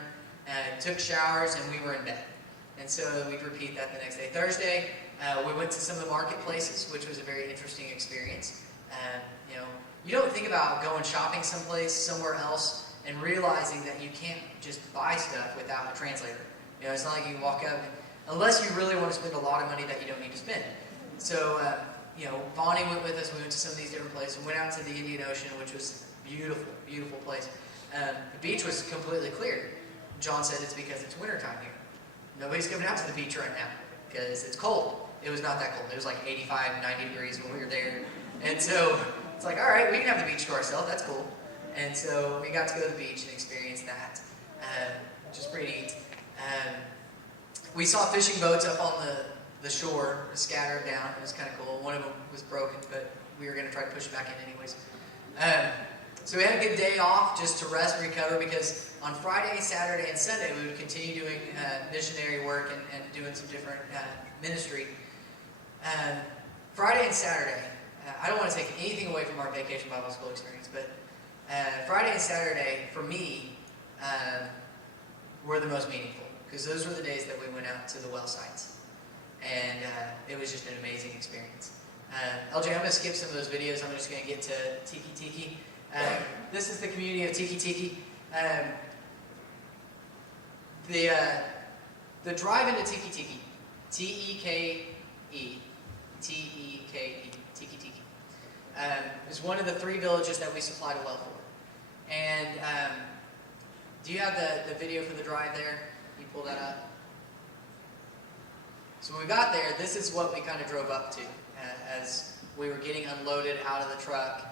took showers, and we were in bed. And so we'd repeat that the next day. Thursday, we went to some of the marketplaces, which was a very interesting experience. You don't think about going shopping someplace, somewhere else, and realizing that you can't just buy stuff without a translator. It's not like you can walk up, unless you really want to spend a lot of money that you don't need to spend. So, Bonnie went with us. We went to some of these different places. We went out to the Indian Ocean, which was beautiful, beautiful place. The beach was completely clear. John said it's because it's wintertime here. Nobody's coming out to the beach right now because it's cold. It was not that cold. It was like 85, 90 degrees when we were there. And so it's like, all right, we can have the beach to ourselves. That's cool. And so we got to go to the beach and experience that, which is pretty neat. We saw fishing boats up on the shore, scattered down. It was kind of cool. One of them was broken, but we were going to try to push it back in anyways. So we had a good day off just to rest and recover, because on Friday, Saturday, and Sunday we would continue doing missionary work and doing some different ministry. Friday and Saturday, I don't want to take anything away from our Vacation Bible School experience, but Friday and Saturday, for me, were the most meaningful, because those were the days that we went out to the well sites. And it was just an amazing experience. LJ, I'm going to skip some of those videos. I'm just going to get to Tiki Tiki. This is the community of Tiki Tiki. The drive into Tiki Tiki, T-E-K-E, T-E-K-E, Tiki Tiki, is one of the 3 villages that we supplied a well for. And do you have the video for the drive there? Can you pull that up? So when we got there, this is what we kind of drove up to as we were getting unloaded out of the truck.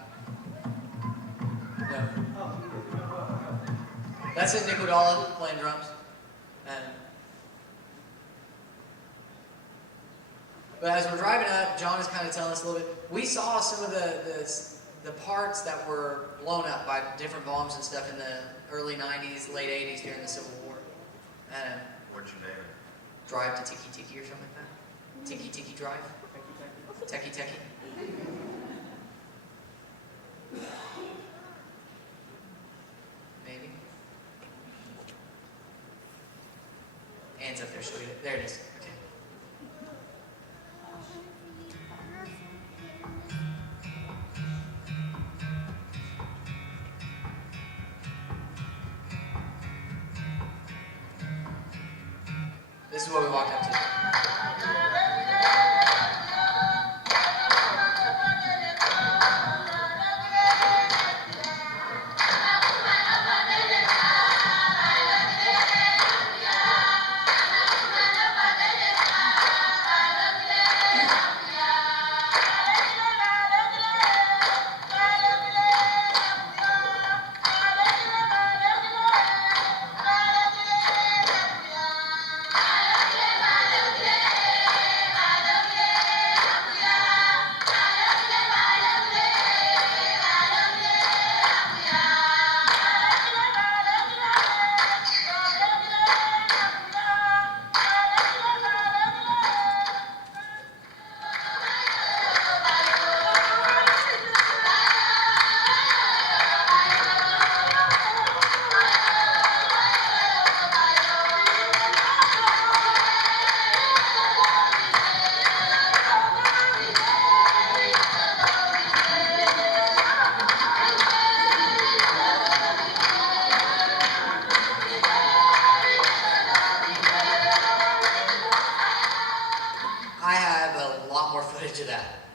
No. That's it, Nicodala playing drums. But as we're driving up, John is kind of telling us a little bit. We saw some of the parts that were blown up by different bombs and stuff in the early 90s, late 80s during the Civil War. What's your name? Drive to Tiki Tiki or something like that. Tiki Tiki Drive. Teki Teki. Maybe. Hands up there, show you. There it is. Okay. This is what we walked up to.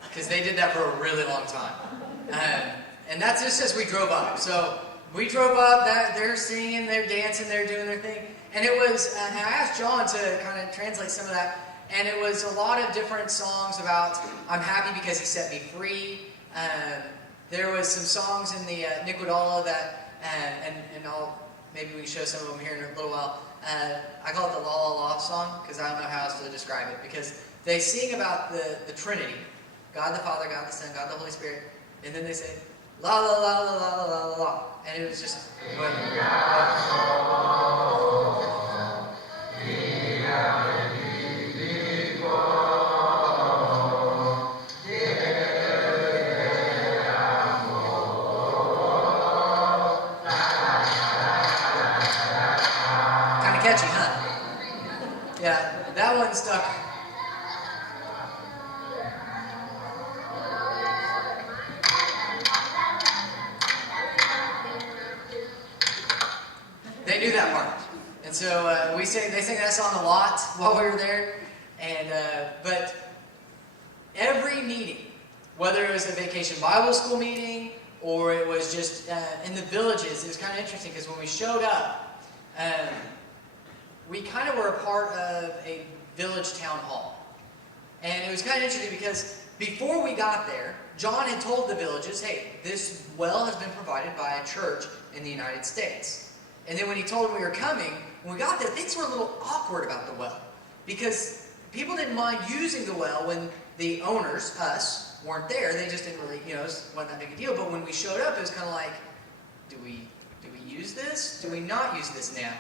Because they did that for a really long time. And that's just as we drove up. So we drove up, they're singing, they're dancing, they're doing their thing. And it was, and I asked John to kind of translate some of that. And it was a lot of different songs about, I'm happy because he set me free. There was some songs in the Nicodala that, and maybe we can show some of them here in a little while. I call it the La La La song, because I don't know how else to describe it. Because they sing about the Trinity. God the Father, God the Son, God the Holy Spirit. And then they say, la la la la la la la la. And it was just... button stuck. They knew that part. And so they sang that song a lot while we were there. And but every meeting, whether it was a vacation Bible school meeting or it was just in the villages, it was kind of interesting because when we showed up, we kind of were a part of a village town hall. And it was kind of interesting because before we got there, John had told the villages, hey, this well has been provided by a church in the United States. And then when he told them we were coming, when we got there, things were a little awkward about the well. Because people didn't mind using the well when the owners, us, weren't there. They just didn't really, it wasn't that big a deal. But when we showed up, it was kind of like, do we use this? Do we not use this now?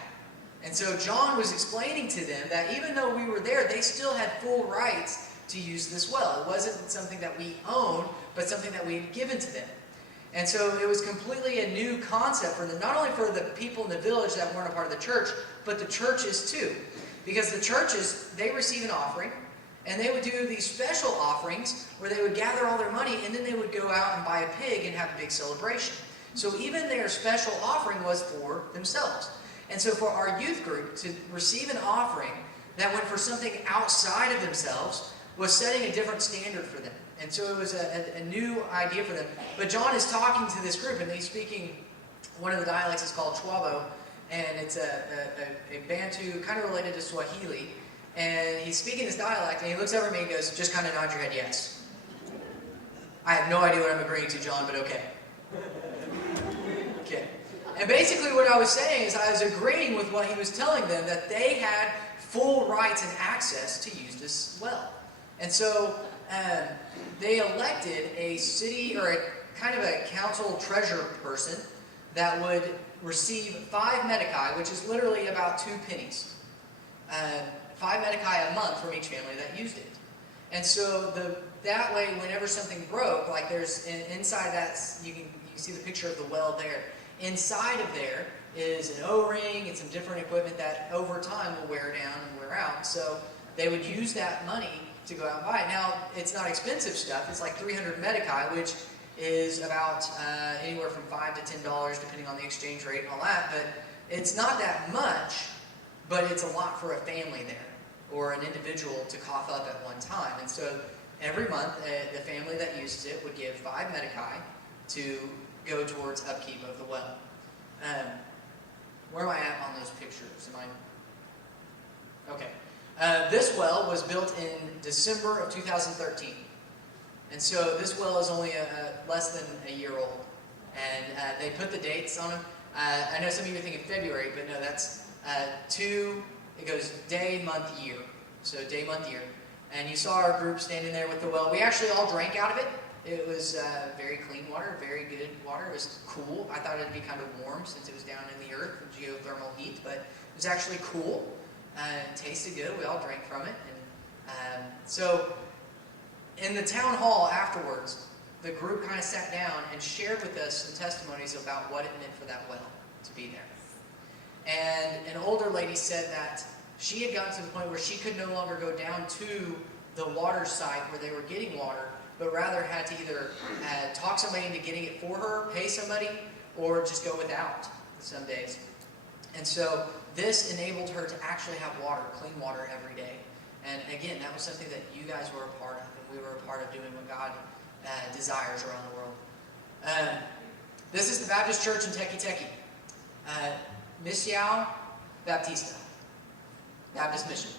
And so John was explaining to them that even though we were there, they still had full rights to use this well. It wasn't something that we owned, but something that we had given to them. And so it was completely a new concept for them, not only for the people in the village that weren't a part of the church, but the churches too. Because the churches, they receive an offering, and they would do these special offerings where they would gather all their money, and then they would go out and buy a pig and have a big celebration. So even their special offering was for themselves. And so for our youth group to receive an offering that went for something outside of themselves was setting a different standard for them. And so it was a new idea for them. But John is talking to this group, and he's speaking, one of the dialects is called Chwabo, and it's a Bantu, kind of related to Swahili. And he's speaking this dialect, and he looks over at me and goes, just kind of nod your head, yes. I have no idea what I'm agreeing to, John, but okay. Okay. And basically what I was saying is I was agreeing with what he was telling them, that they had full rights and access to use this well. And so they elected a city or a kind of a council treasurer person that would receive 5 medici, which is literally about 2 pennies. 5 medici a month from each family that used it. And so that way, whenever something broke, like there's inside that, you can see the picture of the well there. Inside of there is an O-ring and some different equipment that over time will wear down and wear out. So they would use that money to go out and buy it. Now, it's not expensive stuff. It's like 300 medici, which is about anywhere from $5 to $10, depending on the exchange rate and all that. But it's not that much, but it's a lot for a family there, or an individual to cough up at one time. And so every month, the family that uses it would give 5 medici to go towards upkeep of the well. Where am I at on those pictures? Okay. This well was built in December of 2013. And so this well is only less than a year old. And they put the dates on them. I know some of you are thinking February, but no, that's it goes day, month, year. So day, month, year. And you saw our group standing there with the well. We actually all drank out of it. It was very clean water, very good water. It was cool. I thought it would be kind of warm since it was down in the earth, geothermal heat, but it was actually cool. It tasted good. We all drank from it. And so in the town hall afterwards, the group kind of sat down and shared with us some testimonies about what it meant for that well to be there. And an older lady said that she had gotten to the point where she could no longer go down to the water site where they were getting water, but rather had to either talk somebody into getting it for her, pay somebody, or just go without some days. And so this enabled her to actually have water, clean water every day. And again, that was something that you guys were a part of, and we were a part of doing what God desires around the world. This is the Baptist Church in Teki Teki. Missão Baptista. Baptist Mission.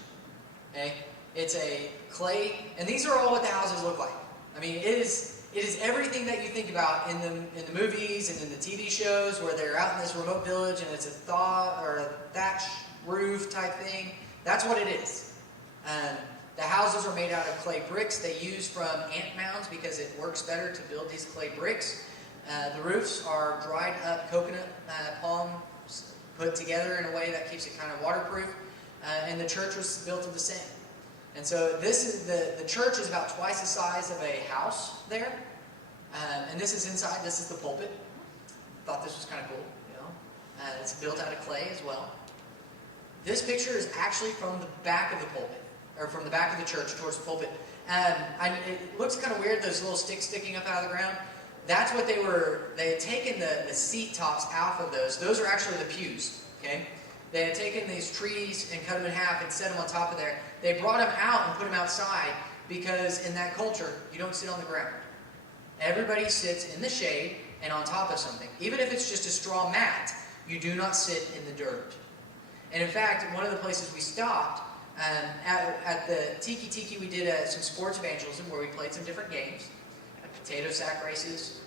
Okay? It's a clay, and these are all what the houses look like. I mean, it is everything that you think about in the movies and in the TV shows where they're out in this remote village and it's a thatch roof type thing. That's what it is. The houses are made out of clay bricks they use from ant mounds because it works better to build these clay bricks. The roofs are dried up coconut palm put together in a way that keeps it kind of waterproof. And the church was built of the same. And so this is the church is about twice the size of a house there. And this is inside. This is the pulpit. Thought this was kind of cool, you know. It's built out of clay as well. This picture is actually from the back of the pulpit. or from the back of the church towards the pulpit. It looks kind of weird, those little sticks sticking up out of the ground. That's what they had taken the seat tops off of those. Those are actually the pews, okay? They had taken these trees and cut them in half and set them on top of there. They brought them out and put them outside because in that culture, you don't sit on the ground. Everybody sits in the shade and on top of something. Even if it's just a straw mat, you do not sit in the dirt. And in fact, one of the places we stopped, at the Tiki, we did some sports evangelism where we played some different games. Potato sack races,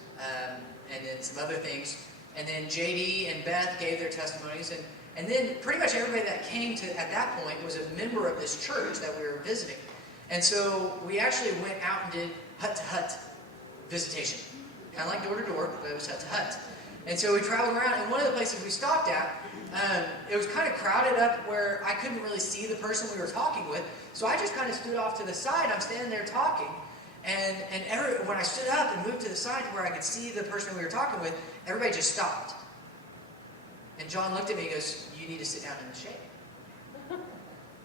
and then some other things. And then JD and Beth gave their testimonies. And then pretty much everybody that came to at that point was a member of this church that we were visiting. And so we actually went out and did hut-to-hut visitation. Kind of like door-to-door, but it was hut-to-hut. And so we traveled around, and one of the places we stopped at, it was kind of crowded up where I couldn't really see the person we were talking with. So I just kind of stood off to the side. I'm standing there talking. And when I stood up and moved to the side where I could see the person we were talking with, everybody just stopped. And John looked at me and goes, "You need to sit down in the shade."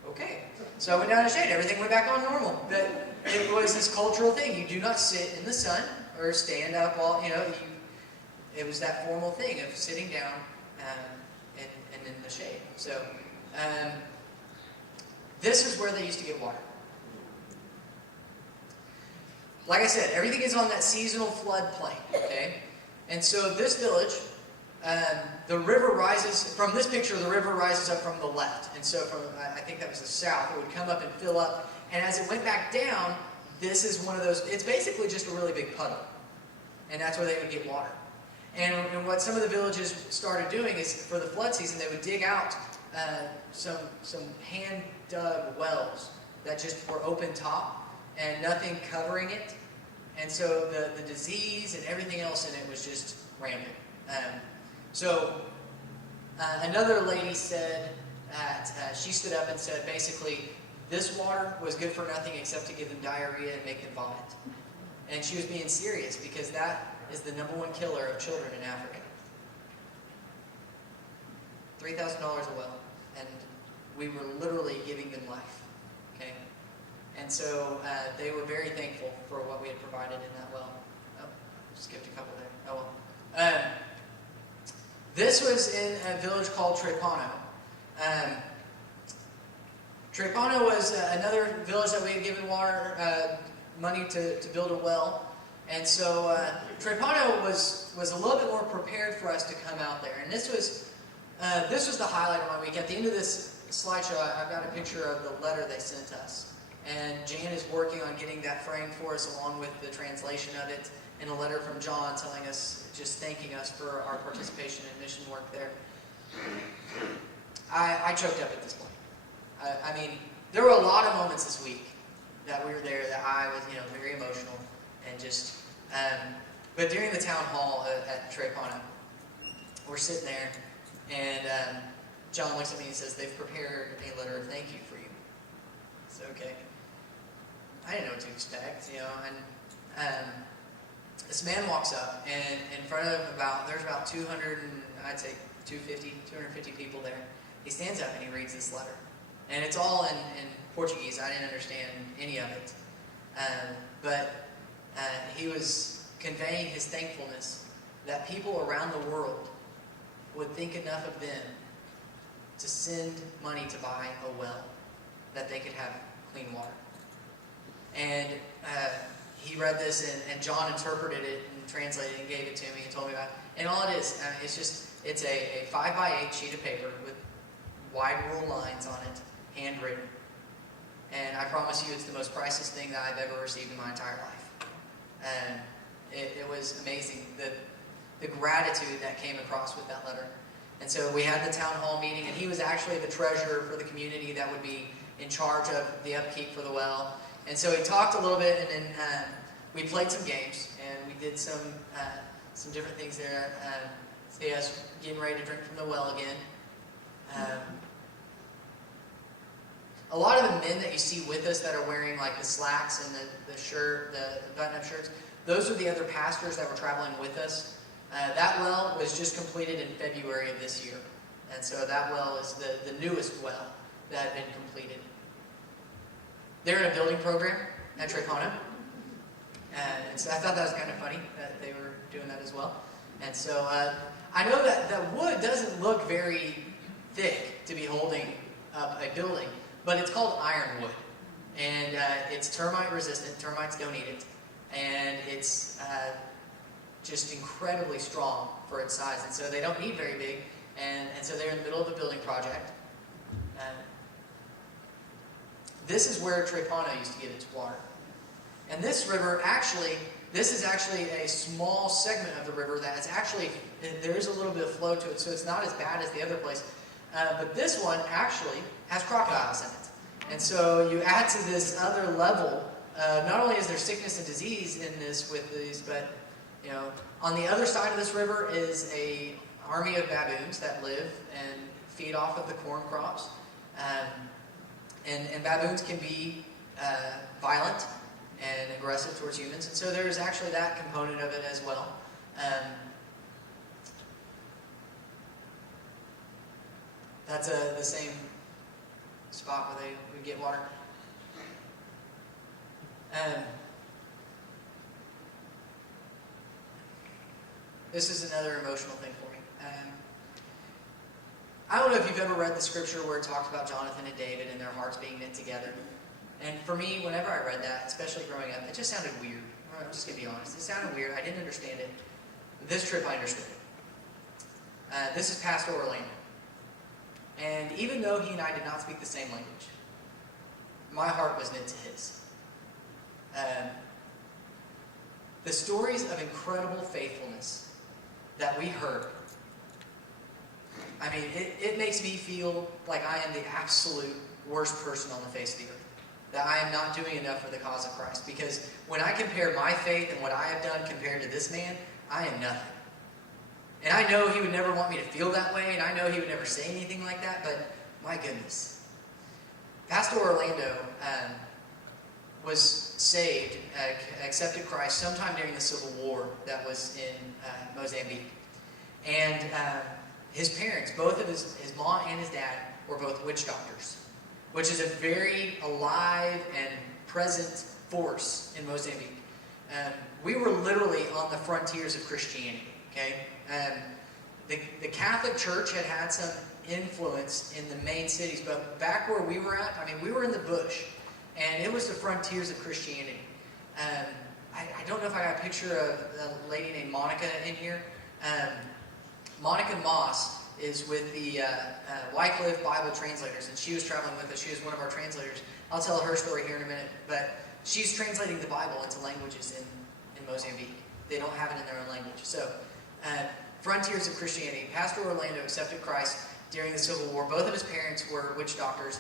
Okay. So I went down in the shade. Everything went back on normal. But it was this cultural thing. You do not sit in the sun or stand up while, it was that formal thing of sitting down and in the shade. So this is where they used to get water. Like I said, everything is on that seasonal floodplain, okay? And so this village, the river rises, from this picture, the river rises up from the left. And so from, I think that was the south, it would come up and fill up. And as it went back down, this is one of those, it's basically just a really big puddle. And that's where they would get water. And what some of the villages started doing is, for the flood season, they would dig out some hand-dug wells that just were open top and nothing covering it. And so the disease and everything else in it was just rampant. Another lady said that she stood up and said, basically, this water was good for nothing except to give them diarrhea and make them vomit. And she was being serious because that is the #1 killer of children in Africa. $3,000 a well, and we were literally giving them life. Okay, and so they were very thankful for what we had provided in that well. Oh, skipped a couple there. Oh well. This was in a village called Trepano. Trepano was another village that we had given money to build a well. And so Trepano was a little bit more prepared for us to come out there. And this was the highlight of my week. At the end of this slideshow, I've got a picture of the letter they sent us. And Jan is working on getting that framed for us along with the translation of it, and a letter from John telling us, just thanking us for our participation in mission work there. I choked up at this point. I mean, there were a lot of moments this week that we were there that I was, very emotional and just. But during the town hall at Trepano, we're sitting there, and John looks at me and says, "They've prepared a letter of thank you for you." It's okay. I didn't know what to expect, and this man walks up, and in front of there's about 200, and I'd say 250 people there. He stands up and he reads this letter. And it's all in Portuguese. I didn't understand any of it. But he was conveying his thankfulness that people around the world would think enough of them to send money to buy a well that they could have clean water. And he read this, and John interpreted it and translated it and gave it to me and told me about it. And all it is, it's a 5x8 sheet of paper with wide rule lines on it, handwritten. And I promise you, it's the most priceless thing that I've ever received in my entire life. And it was amazing, the gratitude that came across with that letter. And so we had the town hall meeting, and he was actually the treasurer for the community that would be in charge of the upkeep for the well. And so he talked a little bit, and then we played some games, and we did some different things there. So he was getting ready to drink from the well again. A lot of the men that you see with us that are wearing like the slacks and the shirt, the button-up shirts, those are the other pastors that were traveling with us. That well was just completed in February of this year. And so that well is the newest well that had been completed. they're in a building program at Trapano. And so I thought that was kind of funny that they were doing that as well. And so I know that wood doesn't look very thick to be holding up a building, but it's called ironwood. And it's termite resistant. Termites don't eat it. And it's just incredibly strong for its size. And so they don't need very big. And so they're in the middle of a building project. This is where Trapano used to get its water. And this river this is actually a small segment of the river that is actually, there is a little bit of flow to it, so it's not as bad as the other place. But this one actually has crocodiles in it. And so you add to this other level, not only is there sickness and disease in this with these, but on the other side of this river is a army of baboons that live and feed off of the corn crops. And baboons can be violent and aggressive towards humans, and so there's actually that component of it as well. That's the same spot where they would get water. This is another emotional thing for me. I don't know if you've ever read the scripture where it talks about Jonathan and David and their hearts being knit together. And for me, whenever I read that, especially growing up, it just sounded weird. I'm just going to be honest. It sounded weird. I didn't understand it. This trip, I understood it. This is Pastor Orlando. And even though he and I did not speak the same language, my heart was knit to his. The stories of incredible faithfulness that we heard, I mean, it makes me feel like I am the absolute worst person on the face of the earth. That I am not doing enough for the cause of Christ. Because when I compare my faith and what I have done compared to this man, I am nothing. And I know he would never want me to feel that way, and I know he would never say anything like that, but my goodness. Pastor Orlando was saved, accepted Christ sometime during the Civil War that was in Mozambique. And his parents, both of his mom and his dad, were both witch doctors, which is a very alive and present force in Mozambique. We were literally on the frontiers of Christianity, okay? The Catholic Church had some influence in the main cities, but back where we were at, I mean, we were in the bush, and it was the frontiers of Christianity. I don't know if I got a picture of a lady named Monica in here. Monica Moss is with the Wycliffe Bible translators, and she was traveling with us. She was one of our translators. I'll tell her story here in a minute, but she's translating the Bible into languages in Mozambique. They don't have it in their own language. So, frontiers of Christianity. Pastor Orlando accepted Christ during the Civil War. Both of his parents were witch doctors.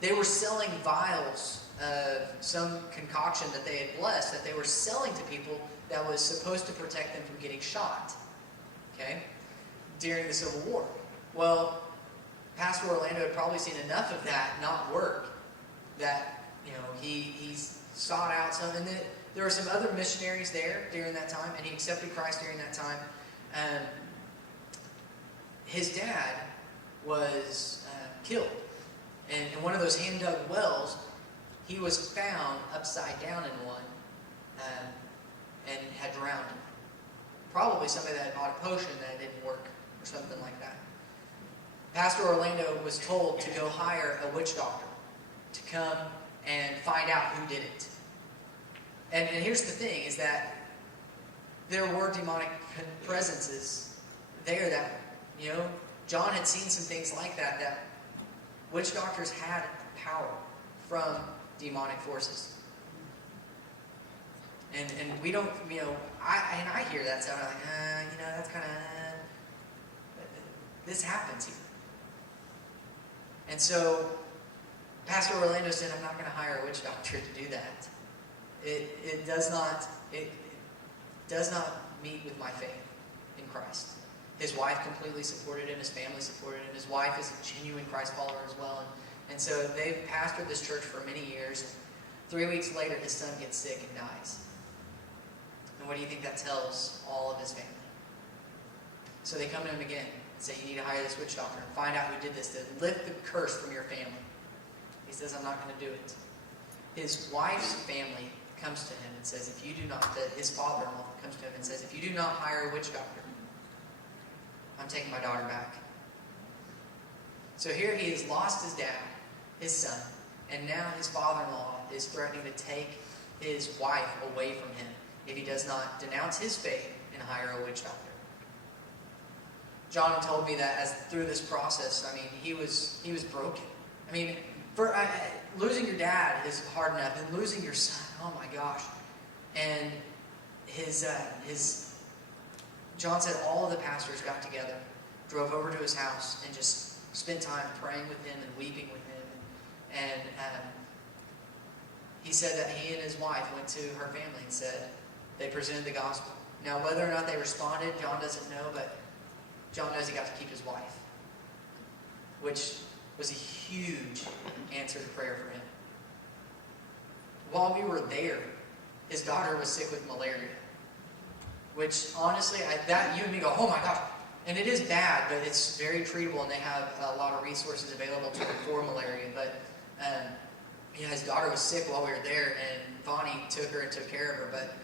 They were selling vials of some concoction that they had blessed, that they were selling to people that was supposed to protect them from getting shot. Okay? During the Civil War. Well, Pastor Orlando had probably seen enough of that not work that, he sought out some, and there were some other missionaries there during that time, and he accepted Christ during that time. His dad was killed. And in one of those hand-dug wells, he was found upside down in one and had drowned. Probably somebody that had bought a potion that didn't work or something like that. Pastor Orlando was told to go hire a witch doctor to come and find out who did it. And here's the thing, is that there were demonic presences there that, John had seen some things like that witch doctors had power from demonic forces. And we don't, I hear that sound like, that's kind of, this happens here. And so, Pastor Orlando said, I'm not going to hire a witch doctor to do that. It does not meet with my faith in Christ. His wife completely supported him, his family supported him, his wife is a genuine Christ follower as well. And so they've pastored this church for many years. And 3 weeks later, his son gets sick and dies. And what do you think that tells all of his family? So they come to him again and say, you need to hire this witch doctor and find out who did this to lift the curse from your family. He says, I'm not going to do it. his wife's family comes to him and says, if you do not, his father-in-law comes to him and says, if you do not hire a witch doctor, I'm taking my daughter back. So here he has lost his dad, his son, and now his father-in-law is threatening to take his wife away from him if he does not denounce his faith and hire a witch doctor. John told me that through this process, I mean, he was broken. I mean, losing your dad is hard enough, and losing your son, oh my gosh. And John said all of the pastors got together, drove over to his house, and just spent time praying with him and weeping with him. And he said that he and his wife went to her family and said they presented the gospel. Now, whether or not they responded, John doesn't know, but John knows he got to keep his wife, which was a huge answered prayer for him. While we were there, his daughter was sick with malaria, which honestly, you and me go, oh my gosh. And it is bad, but it's very treatable, and they have a lot of resources available to them for malaria. But his daughter was sick while we were there, and Bonnie took her and took care of her. But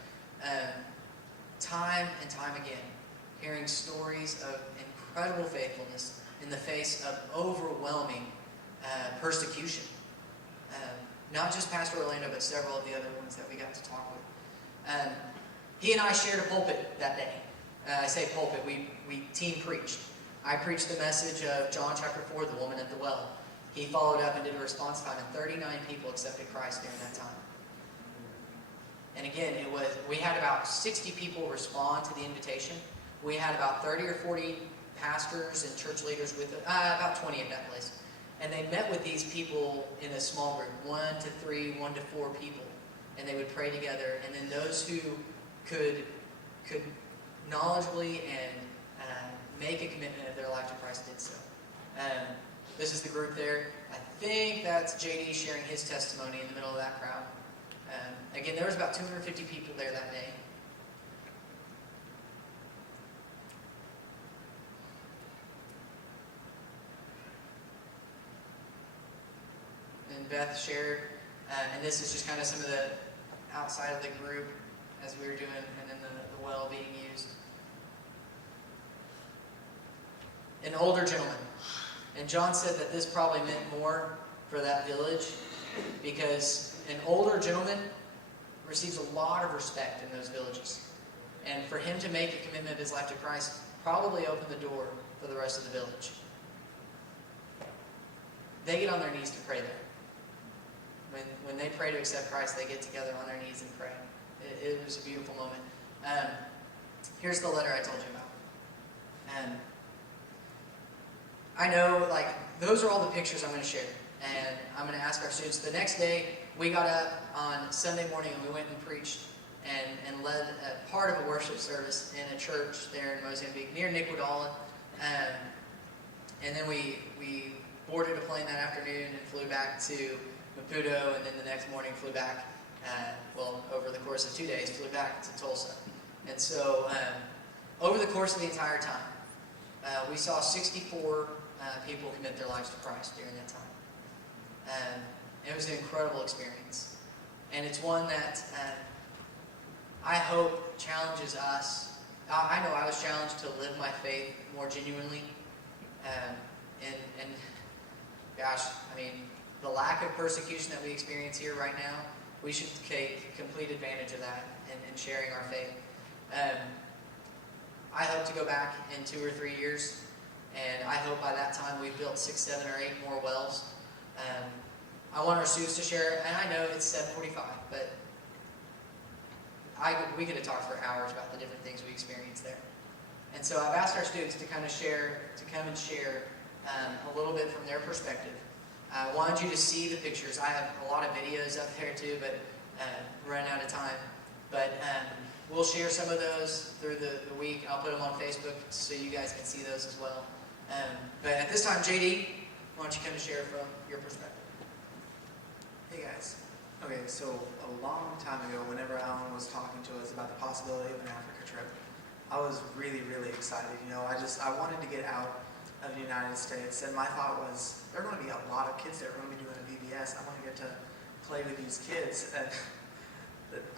time and time again, hearing stories of incredible faithfulness in the face of overwhelming persecution. Not just Pastor Orlando, but several of the other ones that we got to talk with. He and I shared a pulpit that day. I say pulpit, we team preached. I preached the message of John chapter 4, the woman at the well. He followed up and did a response time, and 39 people accepted Christ during that time. And again, we had about 60 people respond to the invitation. We had about 30 or 40 pastors and church leaders with it, about 20 at that place. And they met with these people in a small group, 1 to 3, 1 to 4 people. And they would pray together. And then those who could knowledgeably and make a commitment of their life to Christ did so. This is the group there. I think that's JD sharing his testimony in the middle of that crowd. Again, there was about 250 people there that day. And Beth shared, and this is just kind of some of the outside of the group as we were doing, and then the well being used. An older gentleman. And John said that this probably meant more for that village because an older gentleman receives a lot of respect in those villages. And for him to make a commitment of his life to Christ probably opened the door for the rest of the village. They get on their knees to pray there. When they pray to accept Christ, they get together on their knees and pray. It was a beautiful moment. Here's the letter I told you about. I know, those are all the pictures I'm going to share. And I'm going to ask our students. The next day, we got up on Sunday morning and we went and preached and led a part of a worship service in a church there in Mozambique, near Niquidala. And then we boarded a plane that afternoon and flew back to Maputo, and then the next morning flew back, over the course of 2 days, flew back to Tulsa. And so, over the course of the entire time, we saw 64 people commit their lives to Christ during that time. It was an incredible experience. And it's one that I hope challenges us. I know I was challenged to live my faith more genuinely. And gosh, I mean, the lack of persecution that we experience here right now, we should take complete advantage of that in sharing our faith. I hope to go back in 2 or 3 years, and I hope by that time we've built 6, 7, or 8 more wells. I want our students to share, and I know it's 7:45, but we could have talked for hours about the different things we experienced there. And so I've asked our students to come and share a little bit from their perspective. I wanted you to see the pictures. I have a lot of videos up there too, but run out of time. But we'll share some of those through the week. I'll put them on Facebook so you guys can see those as well. But at this time, JD, why don't you come and share from your perspective? Hey guys. Okay, so a long time ago, whenever Alan was talking to us about the possibility of an Africa trip, I was really, really excited. I wanted to get out of the United States, and my thought was, there are going to be a lot of kids that are going to be doing a VBS. I want to get to play with these kids, and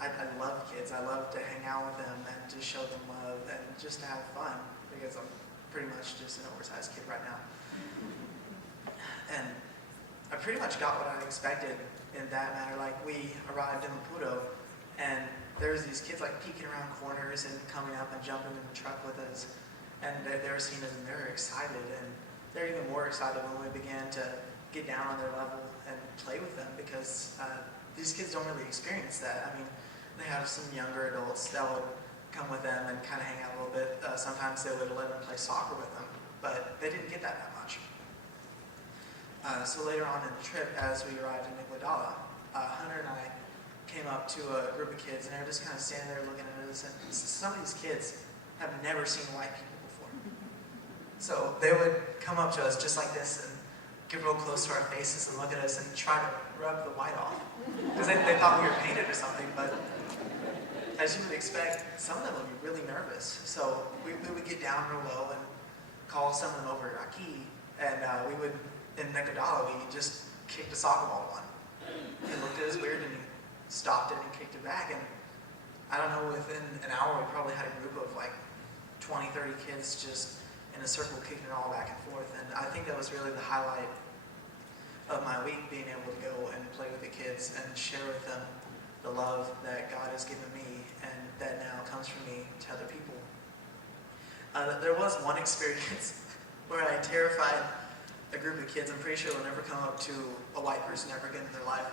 I love kids. I love to hang out with them and to show them love and just to have fun, because I'm pretty much just an oversized kid right now. And I pretty much got what I expected in that matter. Like, we arrived in Maputo, and there's these kids like peeking around corners and coming up and jumping in the truck with us, and they're seen as, and they're excited, and they're even more excited when we began to get down on their level and play with them, because these kids don't really experience that. I mean, they have some younger adults that would come with them and kind of hang out a little bit. Sometimes they would let them play soccer with them, but they didn't get that much. So later on in the trip, as we arrived in Iguodala, Hunter and I came up to a group of kids, and they were just kind of standing there looking at us, and some of these kids have never seen white people before. So they would come up to us just like this and get real close to our faces and look at us and try to rub the white off, because they thought we were painted or something. But as you would expect, some of them would be really nervous. So we would get down real low and call some of them over Aki, and we would, in Iguodala, we just kicked a soccer ball at one. He looked at us weird, and he stopped it and kicked it back. And I don't know, within an hour, we probably had a group of like 20, 30 kids just in a circle kicking it all back and forth. And I think that was really the highlight of my week, being able to go and play with the kids and share with them the love that God has given me and that now comes from me to other people. There was one experience where I terrified a group of kids. I'm pretty sure they'll never come up to a white person ever again in their life.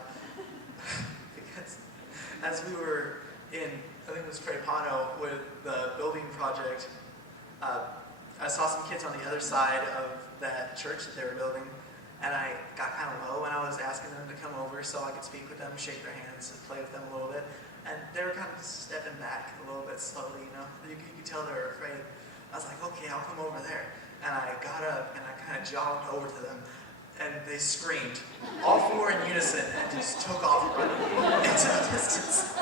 Because as we were in, I think it was Frepano, with the building project, I saw some kids on the other side of that church that they were building, and I got kind of low, and I was asking them to come over so I could speak with them, shake their hands, and play with them a little bit. And they were kind of stepping back a little bit slowly, you know. You could tell they were afraid. I was like, okay, I'll come over there. And I got up, and I kind of jogged over to them, and they screamed, all four in unison, and just took off running into the distance.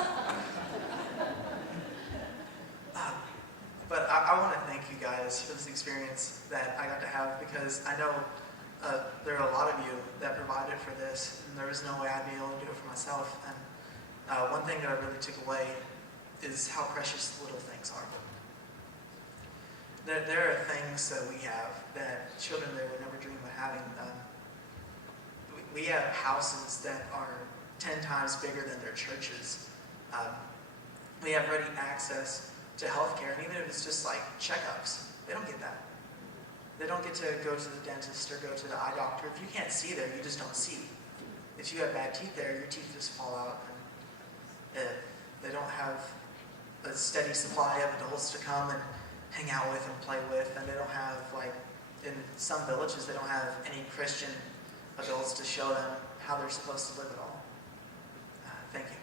But I want to thank you guys for this experience that I got to have, because I know there are a lot of you that provided for this, and there was no way I'd be able to do it for myself. And one thing that I really took away is how precious little things are. There are things that we have that children there would never dream of having. We have houses that are 10 times bigger than their churches. We have ready access to healthcare, and even if it's just like checkups, they don't get that. They don't get to go to the dentist or go to the eye doctor. If you can't see there, you just don't see. If you have bad teeth there, your teeth just fall out. And they don't have a steady supply of adults to come and hang out with and play with, and they don't have, like, in some villages, they don't have any Christian adults to show them how they're supposed to live at all. Thank you.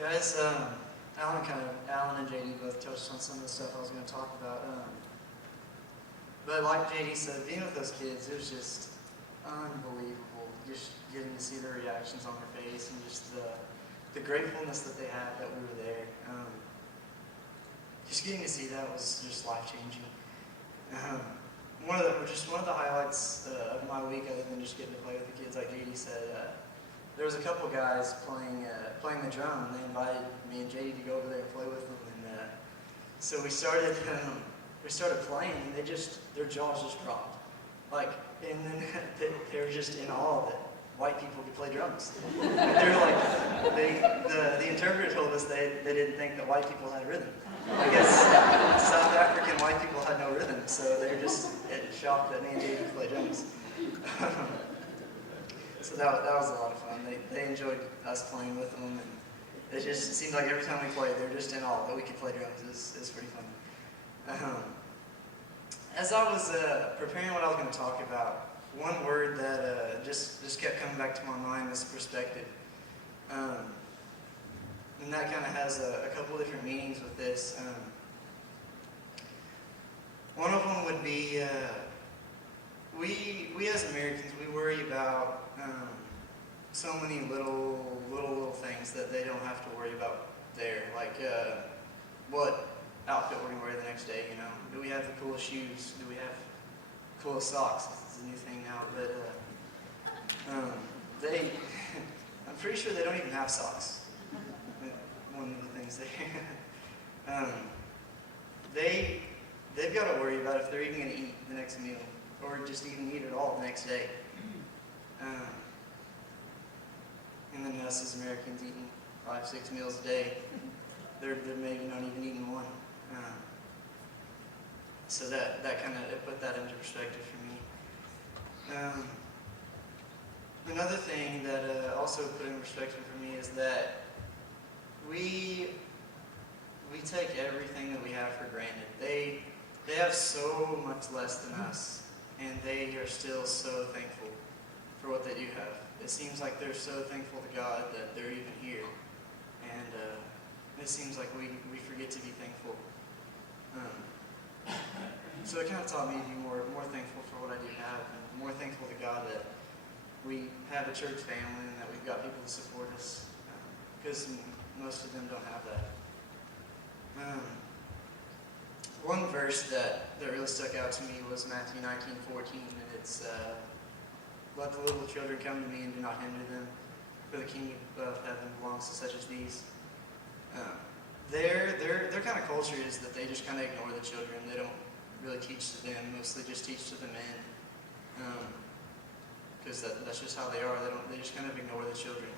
Guys, Alan and JD both touched on some of the stuff I was going to talk about. But like JD said, being with those kids, it was just unbelievable. Just getting to see their reactions on their face, and just the gratefulness that they had that we were there. Just getting to see that was just life-changing. One of the highlights of my week, other than just getting to play with the kids, like JD said, there was a couple guys playing the drum, and they invited me and JD to go over there and play with them. And so we started playing, and their jaws just dropped. And then they were just in awe that white people could play drums. They're like, the interpreter told us they didn't think that white people had rhythm. I guess South African white people had no rhythm, so they were just shocked that me and JD could play drums. So that was a lot of fun. They enjoyed us playing with them, and it just seemed like every time we played, they were just in awe that we could play drums. It was pretty fun. As I was preparing what I was going to talk about, one word that just kept coming back to my mind was perspective. And that kind of has a couple different meanings with this. One of them would be, we as Americans, we worry about so many little things that they don't have to worry about there. Like what outfit we're going to wear the next day, you know. Do we have the coolest shoes? Do we have coolest socks? It's a new thing now, but I'm pretty sure they don't even have socks. One of the things they've got to worry about if they're even going to eat the next meal, or just even eat at all the next day. And then us as Americans eating 5-6 meals a day, they're maybe not even eating one. So that kind of put that into perspective for me. Another thing that also put in perspective for me is that we take everything that we have for granted. They have so much less than us, and they are still so thankful for what they do have. It seems like they're so thankful to God that they're even here, and it seems like we forget to be thankful. So it kind of taught me to be more thankful for what I do have, and more thankful to God that we have a church family and that we've got people to support us, because most of them don't have that. One verse that really stuck out to me was Matthew 19:14, and it's, "Let the little children come to me and do not hinder them, for the kingdom of heaven belongs to such as these." Their kind of culture is that they just kind of ignore the children. They don't really teach to them, mostly just teach to the men, because that's just how they are. They just kind of ignore the children.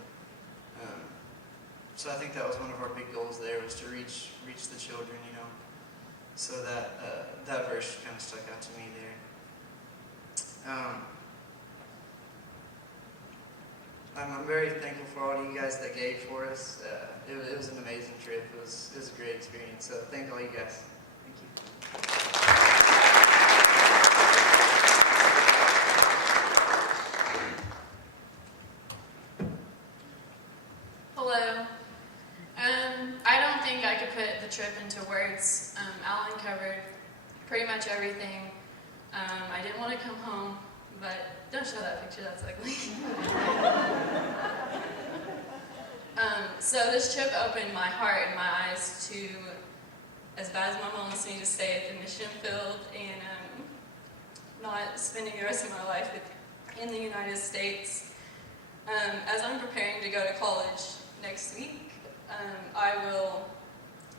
So I think that was one of our big goals there, was to reach the children, you know. So that verse kind of stuck out to me there. I'm very thankful for all of you guys that gave for us. It was an amazing trip. It was a great experience. So thank all you guys. Thank you. Hello. I don't think I could put the trip into words. Alan covered pretty much everything. I didn't want to come home, but don't show that picture, that's ugly. So this trip opened my heart and my eyes to, as bad as my mom wants me to stay at the mission field and not spending the rest of my life in the United States. As I'm preparing to go to college next week, I will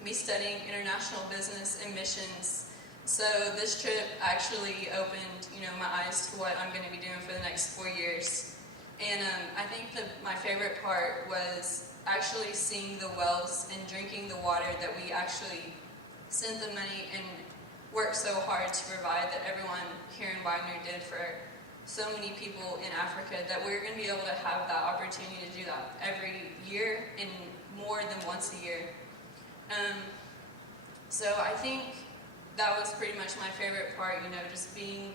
be studying international business and missions. So this trip actually opened, my eyes to what I'm going to be doing for the next 4 years. And I think my favorite part was actually seeing the wells and drinking the water that we actually sent the money and worked so hard to provide, that everyone here in Wagoner did for so many people in Africa, that we're going to be able to have that opportunity to do that every year and more than once a year. So I think that was pretty much my favorite part, just being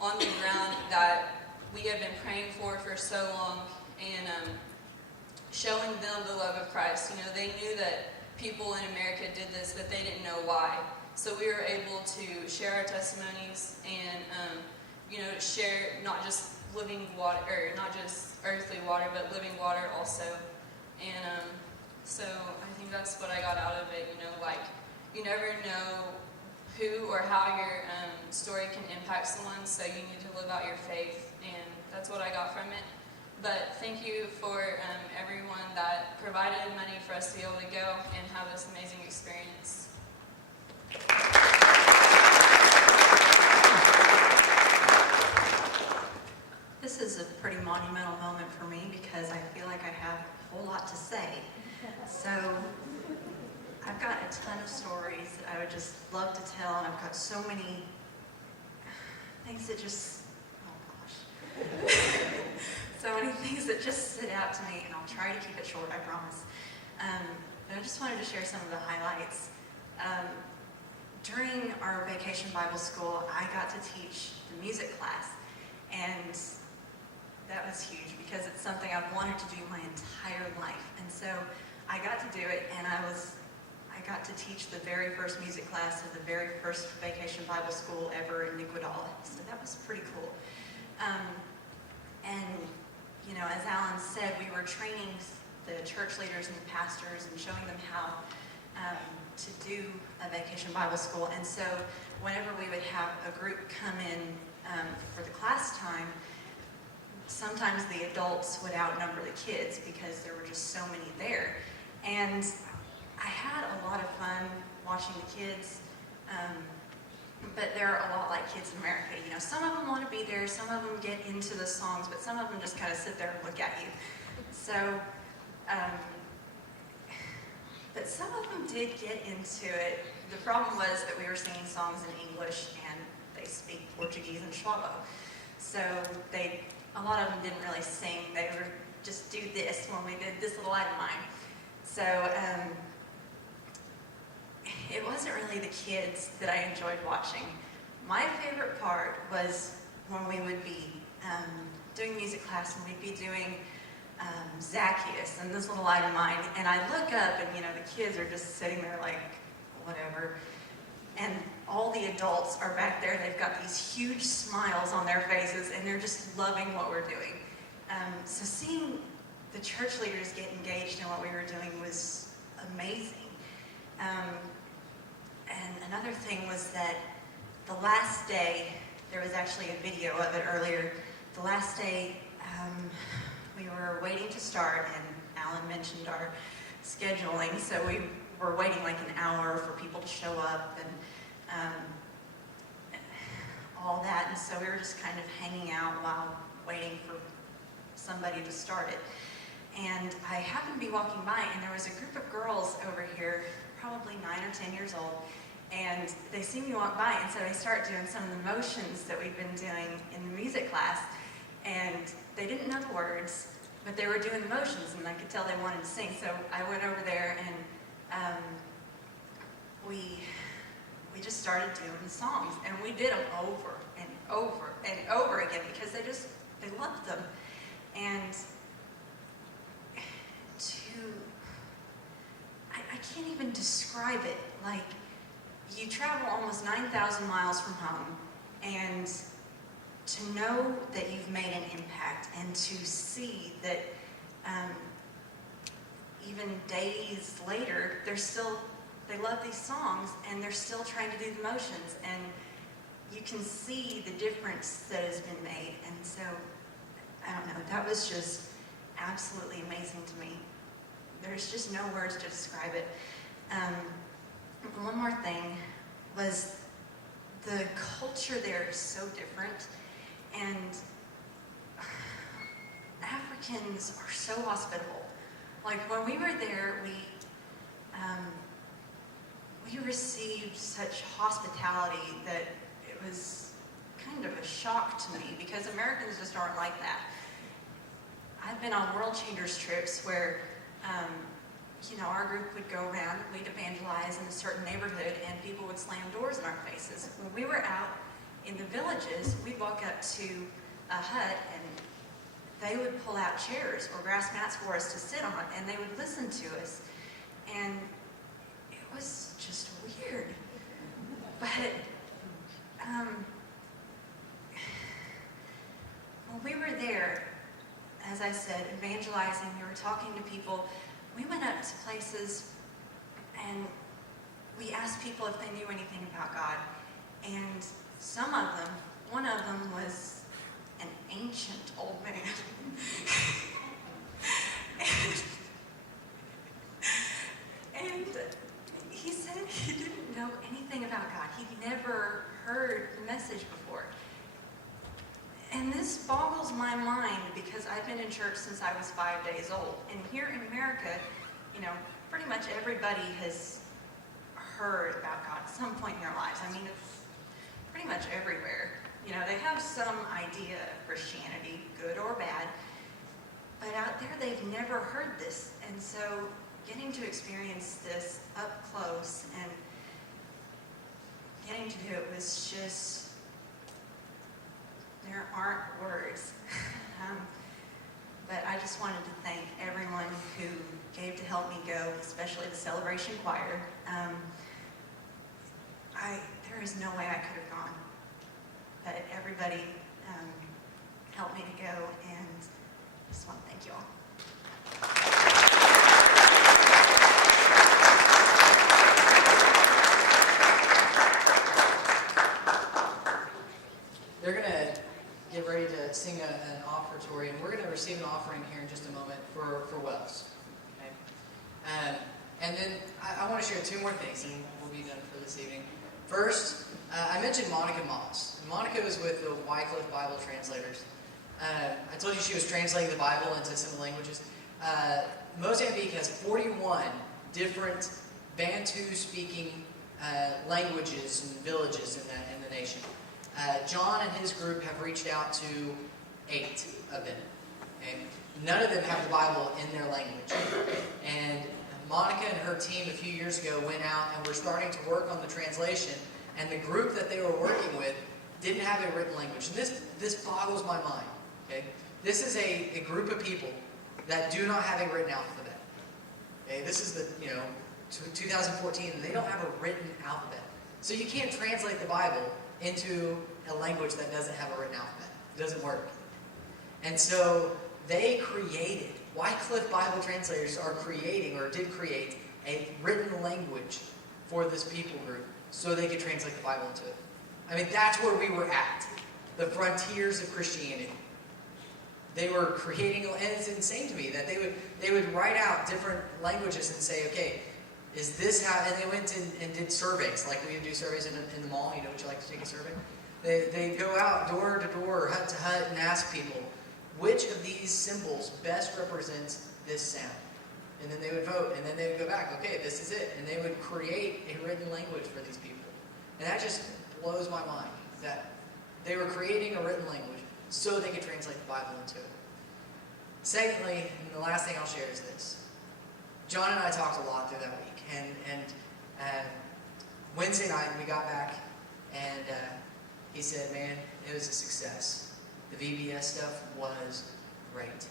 on the ground that we have been praying for so long, and showing them the love of Christ. They knew that people in America did this, but they didn't know why. So we were able to share our testimonies and, share not just living water, or not just earthly water, but living water also. And so I think that's what I got out of it. You never know who or how your story can impact someone, so you need to live out your faith, and that's what I got from it. But thank you for everyone that provided money for us to be able to go and have this amazing experience. This is a pretty monumental moment for me because I feel like I have a whole lot to say. So I've got a ton of stories that I would just love to tell, and I've got so many things that just, oh gosh, so many things that just stood out to me, and I'll try to keep it short, I promise. But I just wanted to share some of the highlights. During our vacation Bible school, I got to teach the music class, and that was huge because it's something I've wanted to do my entire life. And so I got to do it, and I got to teach the very first music class of the very first vacation Bible school ever in Niquidala. So that was pretty cool. And, as Alan said, we were training the church leaders and the pastors and showing them how to do a vacation Bible school, and so whenever we would have a group come in for the class time, sometimes the adults would outnumber the kids because there were just so many there. And I had a lot of fun watching the kids, but they're a lot like kids in America. You know, some of them want to be there, some of them get into the songs, but some of them just kind of sit there and look at you. So, but some of them did get into it. The problem was that we were singing songs in English and they speak Portuguese and Swahili. So a lot of them didn't really sing. They were just do this when we did this little item mine. So it wasn't really the kids that I enjoyed watching. My favorite part was when we would be doing music class and we'd be doing Zacchaeus and this little item mine, and I look up and you know the kids are just sitting there like whatever, and all the adults are back there. They've got these huge smiles on their faces and they're just loving what we're doing. So seeing the church leaders get engaged in what we were doing was amazing. And another thing was that the last day, there was actually a video of it earlier. The last day, we were waiting to start, and Alan mentioned our scheduling, so we were waiting like an hour for people to show up and all that, and so we were just kind of hanging out while waiting for somebody to start it. And I happened to be walking by, and there was a group of girls over here, probably 9 or 10 years old, and they see me walk by, and so they start doing some of the motions that we've been doing in the music class, and they didn't know the words, but they were doing the motions, and I could tell they wanted to sing. So I went over there, and we just started doing the songs, and we did them over and over and over again because they loved them. And I can't even describe it. Like, you travel almost 9,000 miles from home, and to know that you've made an impact, and to see that even days later, they love these songs, and they're still trying to do the motions, and you can see the difference that has been made. And so, I don't know, that was just absolutely amazing to me. There's just no words to describe it. One more thing was the culture there is so different, and Africans are so hospitable. Like when we were there, we received such hospitality that it was kind of a shock to me because Americans just aren't like that. I've been on World Changers trips where our group would go around, we'd evangelize in a certain neighborhood, and people would slam doors in our faces. When we were out in the villages, we'd walk up to a hut, and they would pull out chairs or grass mats for us to sit on, and they would listen to us. And it was just weird. But when we were there, as I said, evangelizing, we were talking to people. We went up to places and we asked people if they knew anything about God. And some of them, one of them was an ancient old man. and he said he didn't know anything about God. He'd never heard the message before. And this boggles my mind because I've been in church since I was 5 days old. And here in America, pretty much everybody has heard about God at some point in their lives. I mean, it's pretty much everywhere. They have some idea of Christianity, good or bad. But out there, they've never heard this. And so getting to experience this up close and getting to do it was just... there aren't words. But I just wanted to thank everyone who gave to help me go, especially the celebration choir. There is no way I could have gone. But everybody helped me to go, and I just want to thank you all. get ready to sing an offertory, and we're going to receive an offering here in just a moment for Wells. Okay? And then I want to share two more things, and we'll be done for this evening. First, I mentioned Monica Moss. Monica was with the Wycliffe Bible translators. I told you she was translating the Bible into some languages. Mozambique has 41 different Bantu-speaking languages and villages in the nation. John and his group have reached out to 8 of them. Okay? None of them have the Bible in their language. And Monica and her team a few years ago went out and were starting to work on the translation, and the group that they were working with didn't have a written language. And this boggles my mind. Okay? This is a group of people that do not have a written alphabet. Okay? This is 2014, and they don't have a written alphabet. So you can't translate the Bible into a language that doesn't have a written alphabet. It doesn't work. And so they created, Wycliffe Bible translators are creating, or did create, a written language for this people group so they could translate the Bible into it. I mean, that's where we were at. The frontiers of Christianity. They were creating, and it's insane to me that they would write out different languages and say, okay, is this how, and they went and did surveys, like we would do surveys in the mall. You know, would you like to take a survey? They go out door to door, hut to hut, and ask people, which of these symbols best represents this sound? And then they would vote, and then they would go back, okay, this is it. And they would create a written language for these people. And that just blows my mind, that they were creating a written language so they could translate the Bible into it. Secondly, and the last thing I'll share is this. John and I talked a lot through that week. And Wednesday night we got back, and he said, man, it was a success. The VBS stuff was great.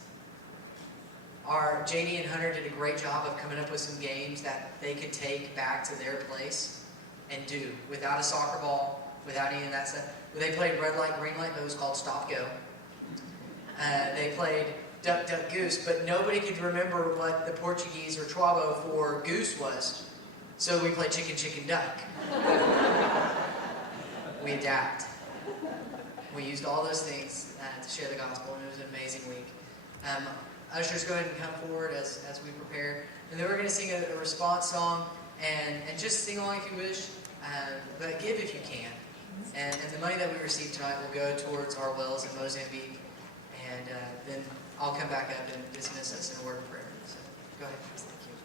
Our JD and Hunter did a great job of coming up with some games that they could take back to their place and do without a soccer ball, without any of that stuff. They played red light, green light, but it was called stop go. They played duck, duck, goose, but nobody could remember what the Portuguese or travo for goose was. So we played chicken, chicken, duck. We adapt. We used all those things to share the gospel, and it was an amazing week. Ushers, go ahead and come forward as we prepare. And then we're going to sing a response song, and just sing along if you wish, but give if you can. And the money that we receive tonight will go towards our wells in Mozambique. And then I'll come back up and dismiss us in a word of prayer. So go ahead. Thank you.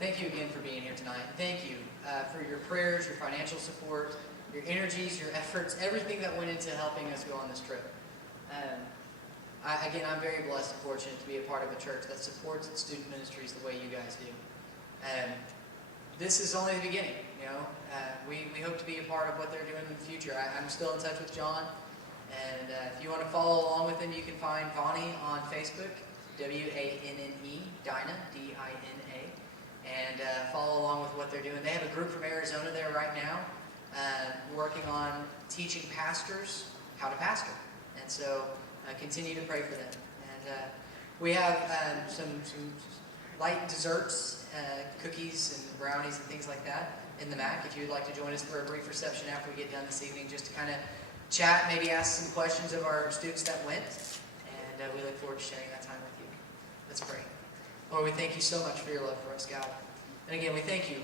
Thank you again for being here tonight. Thank you for your prayers, your financial support, your energies, your efforts, everything that went into helping us go on this trip. Again, I'm very blessed and fortunate to be a part of a church that supports its student ministries the way you guys do. This is only the beginning, you know. We hope to be a part of what they're doing in the future. I'm still in touch with John, and if you want to follow along with him, you can find Vonnie on Facebook, W-A-N-N-E, Dina, D-I-N-A, and follow along with what they're doing. They have a group from Arizona there right now working on teaching pastors how to pastor. And so continue to pray for them. And we have some light desserts, cookies and brownies and things like that in the MAC. If you would like to join us for a brief reception after we get done this evening, just to kind of chat, maybe ask some questions of our students that went. And we look forward to sharing that time with you. Let's pray. Lord, we thank you so much for your love for us, God. And again, we thank you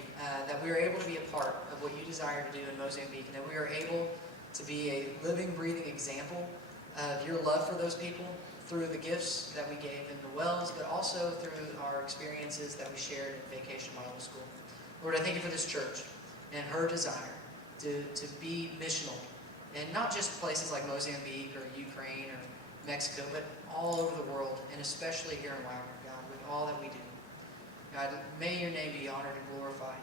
that we are able to be a part of what you desire to do in Mozambique, and that we are able to be a living, breathing example of your love for those people through the gifts that we gave in the wells, but also through our experiences that we shared in Vacation Bible School. Lord, I thank you for this church and her desire to be missional, and not just places like Mozambique or Ukraine or Mexico, but all over the world, and especially here in Wagoner, God, with all that we do. God, may your name be honored and glorified.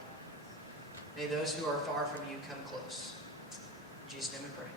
May those who are far from you come close. In Jesus' name we pray.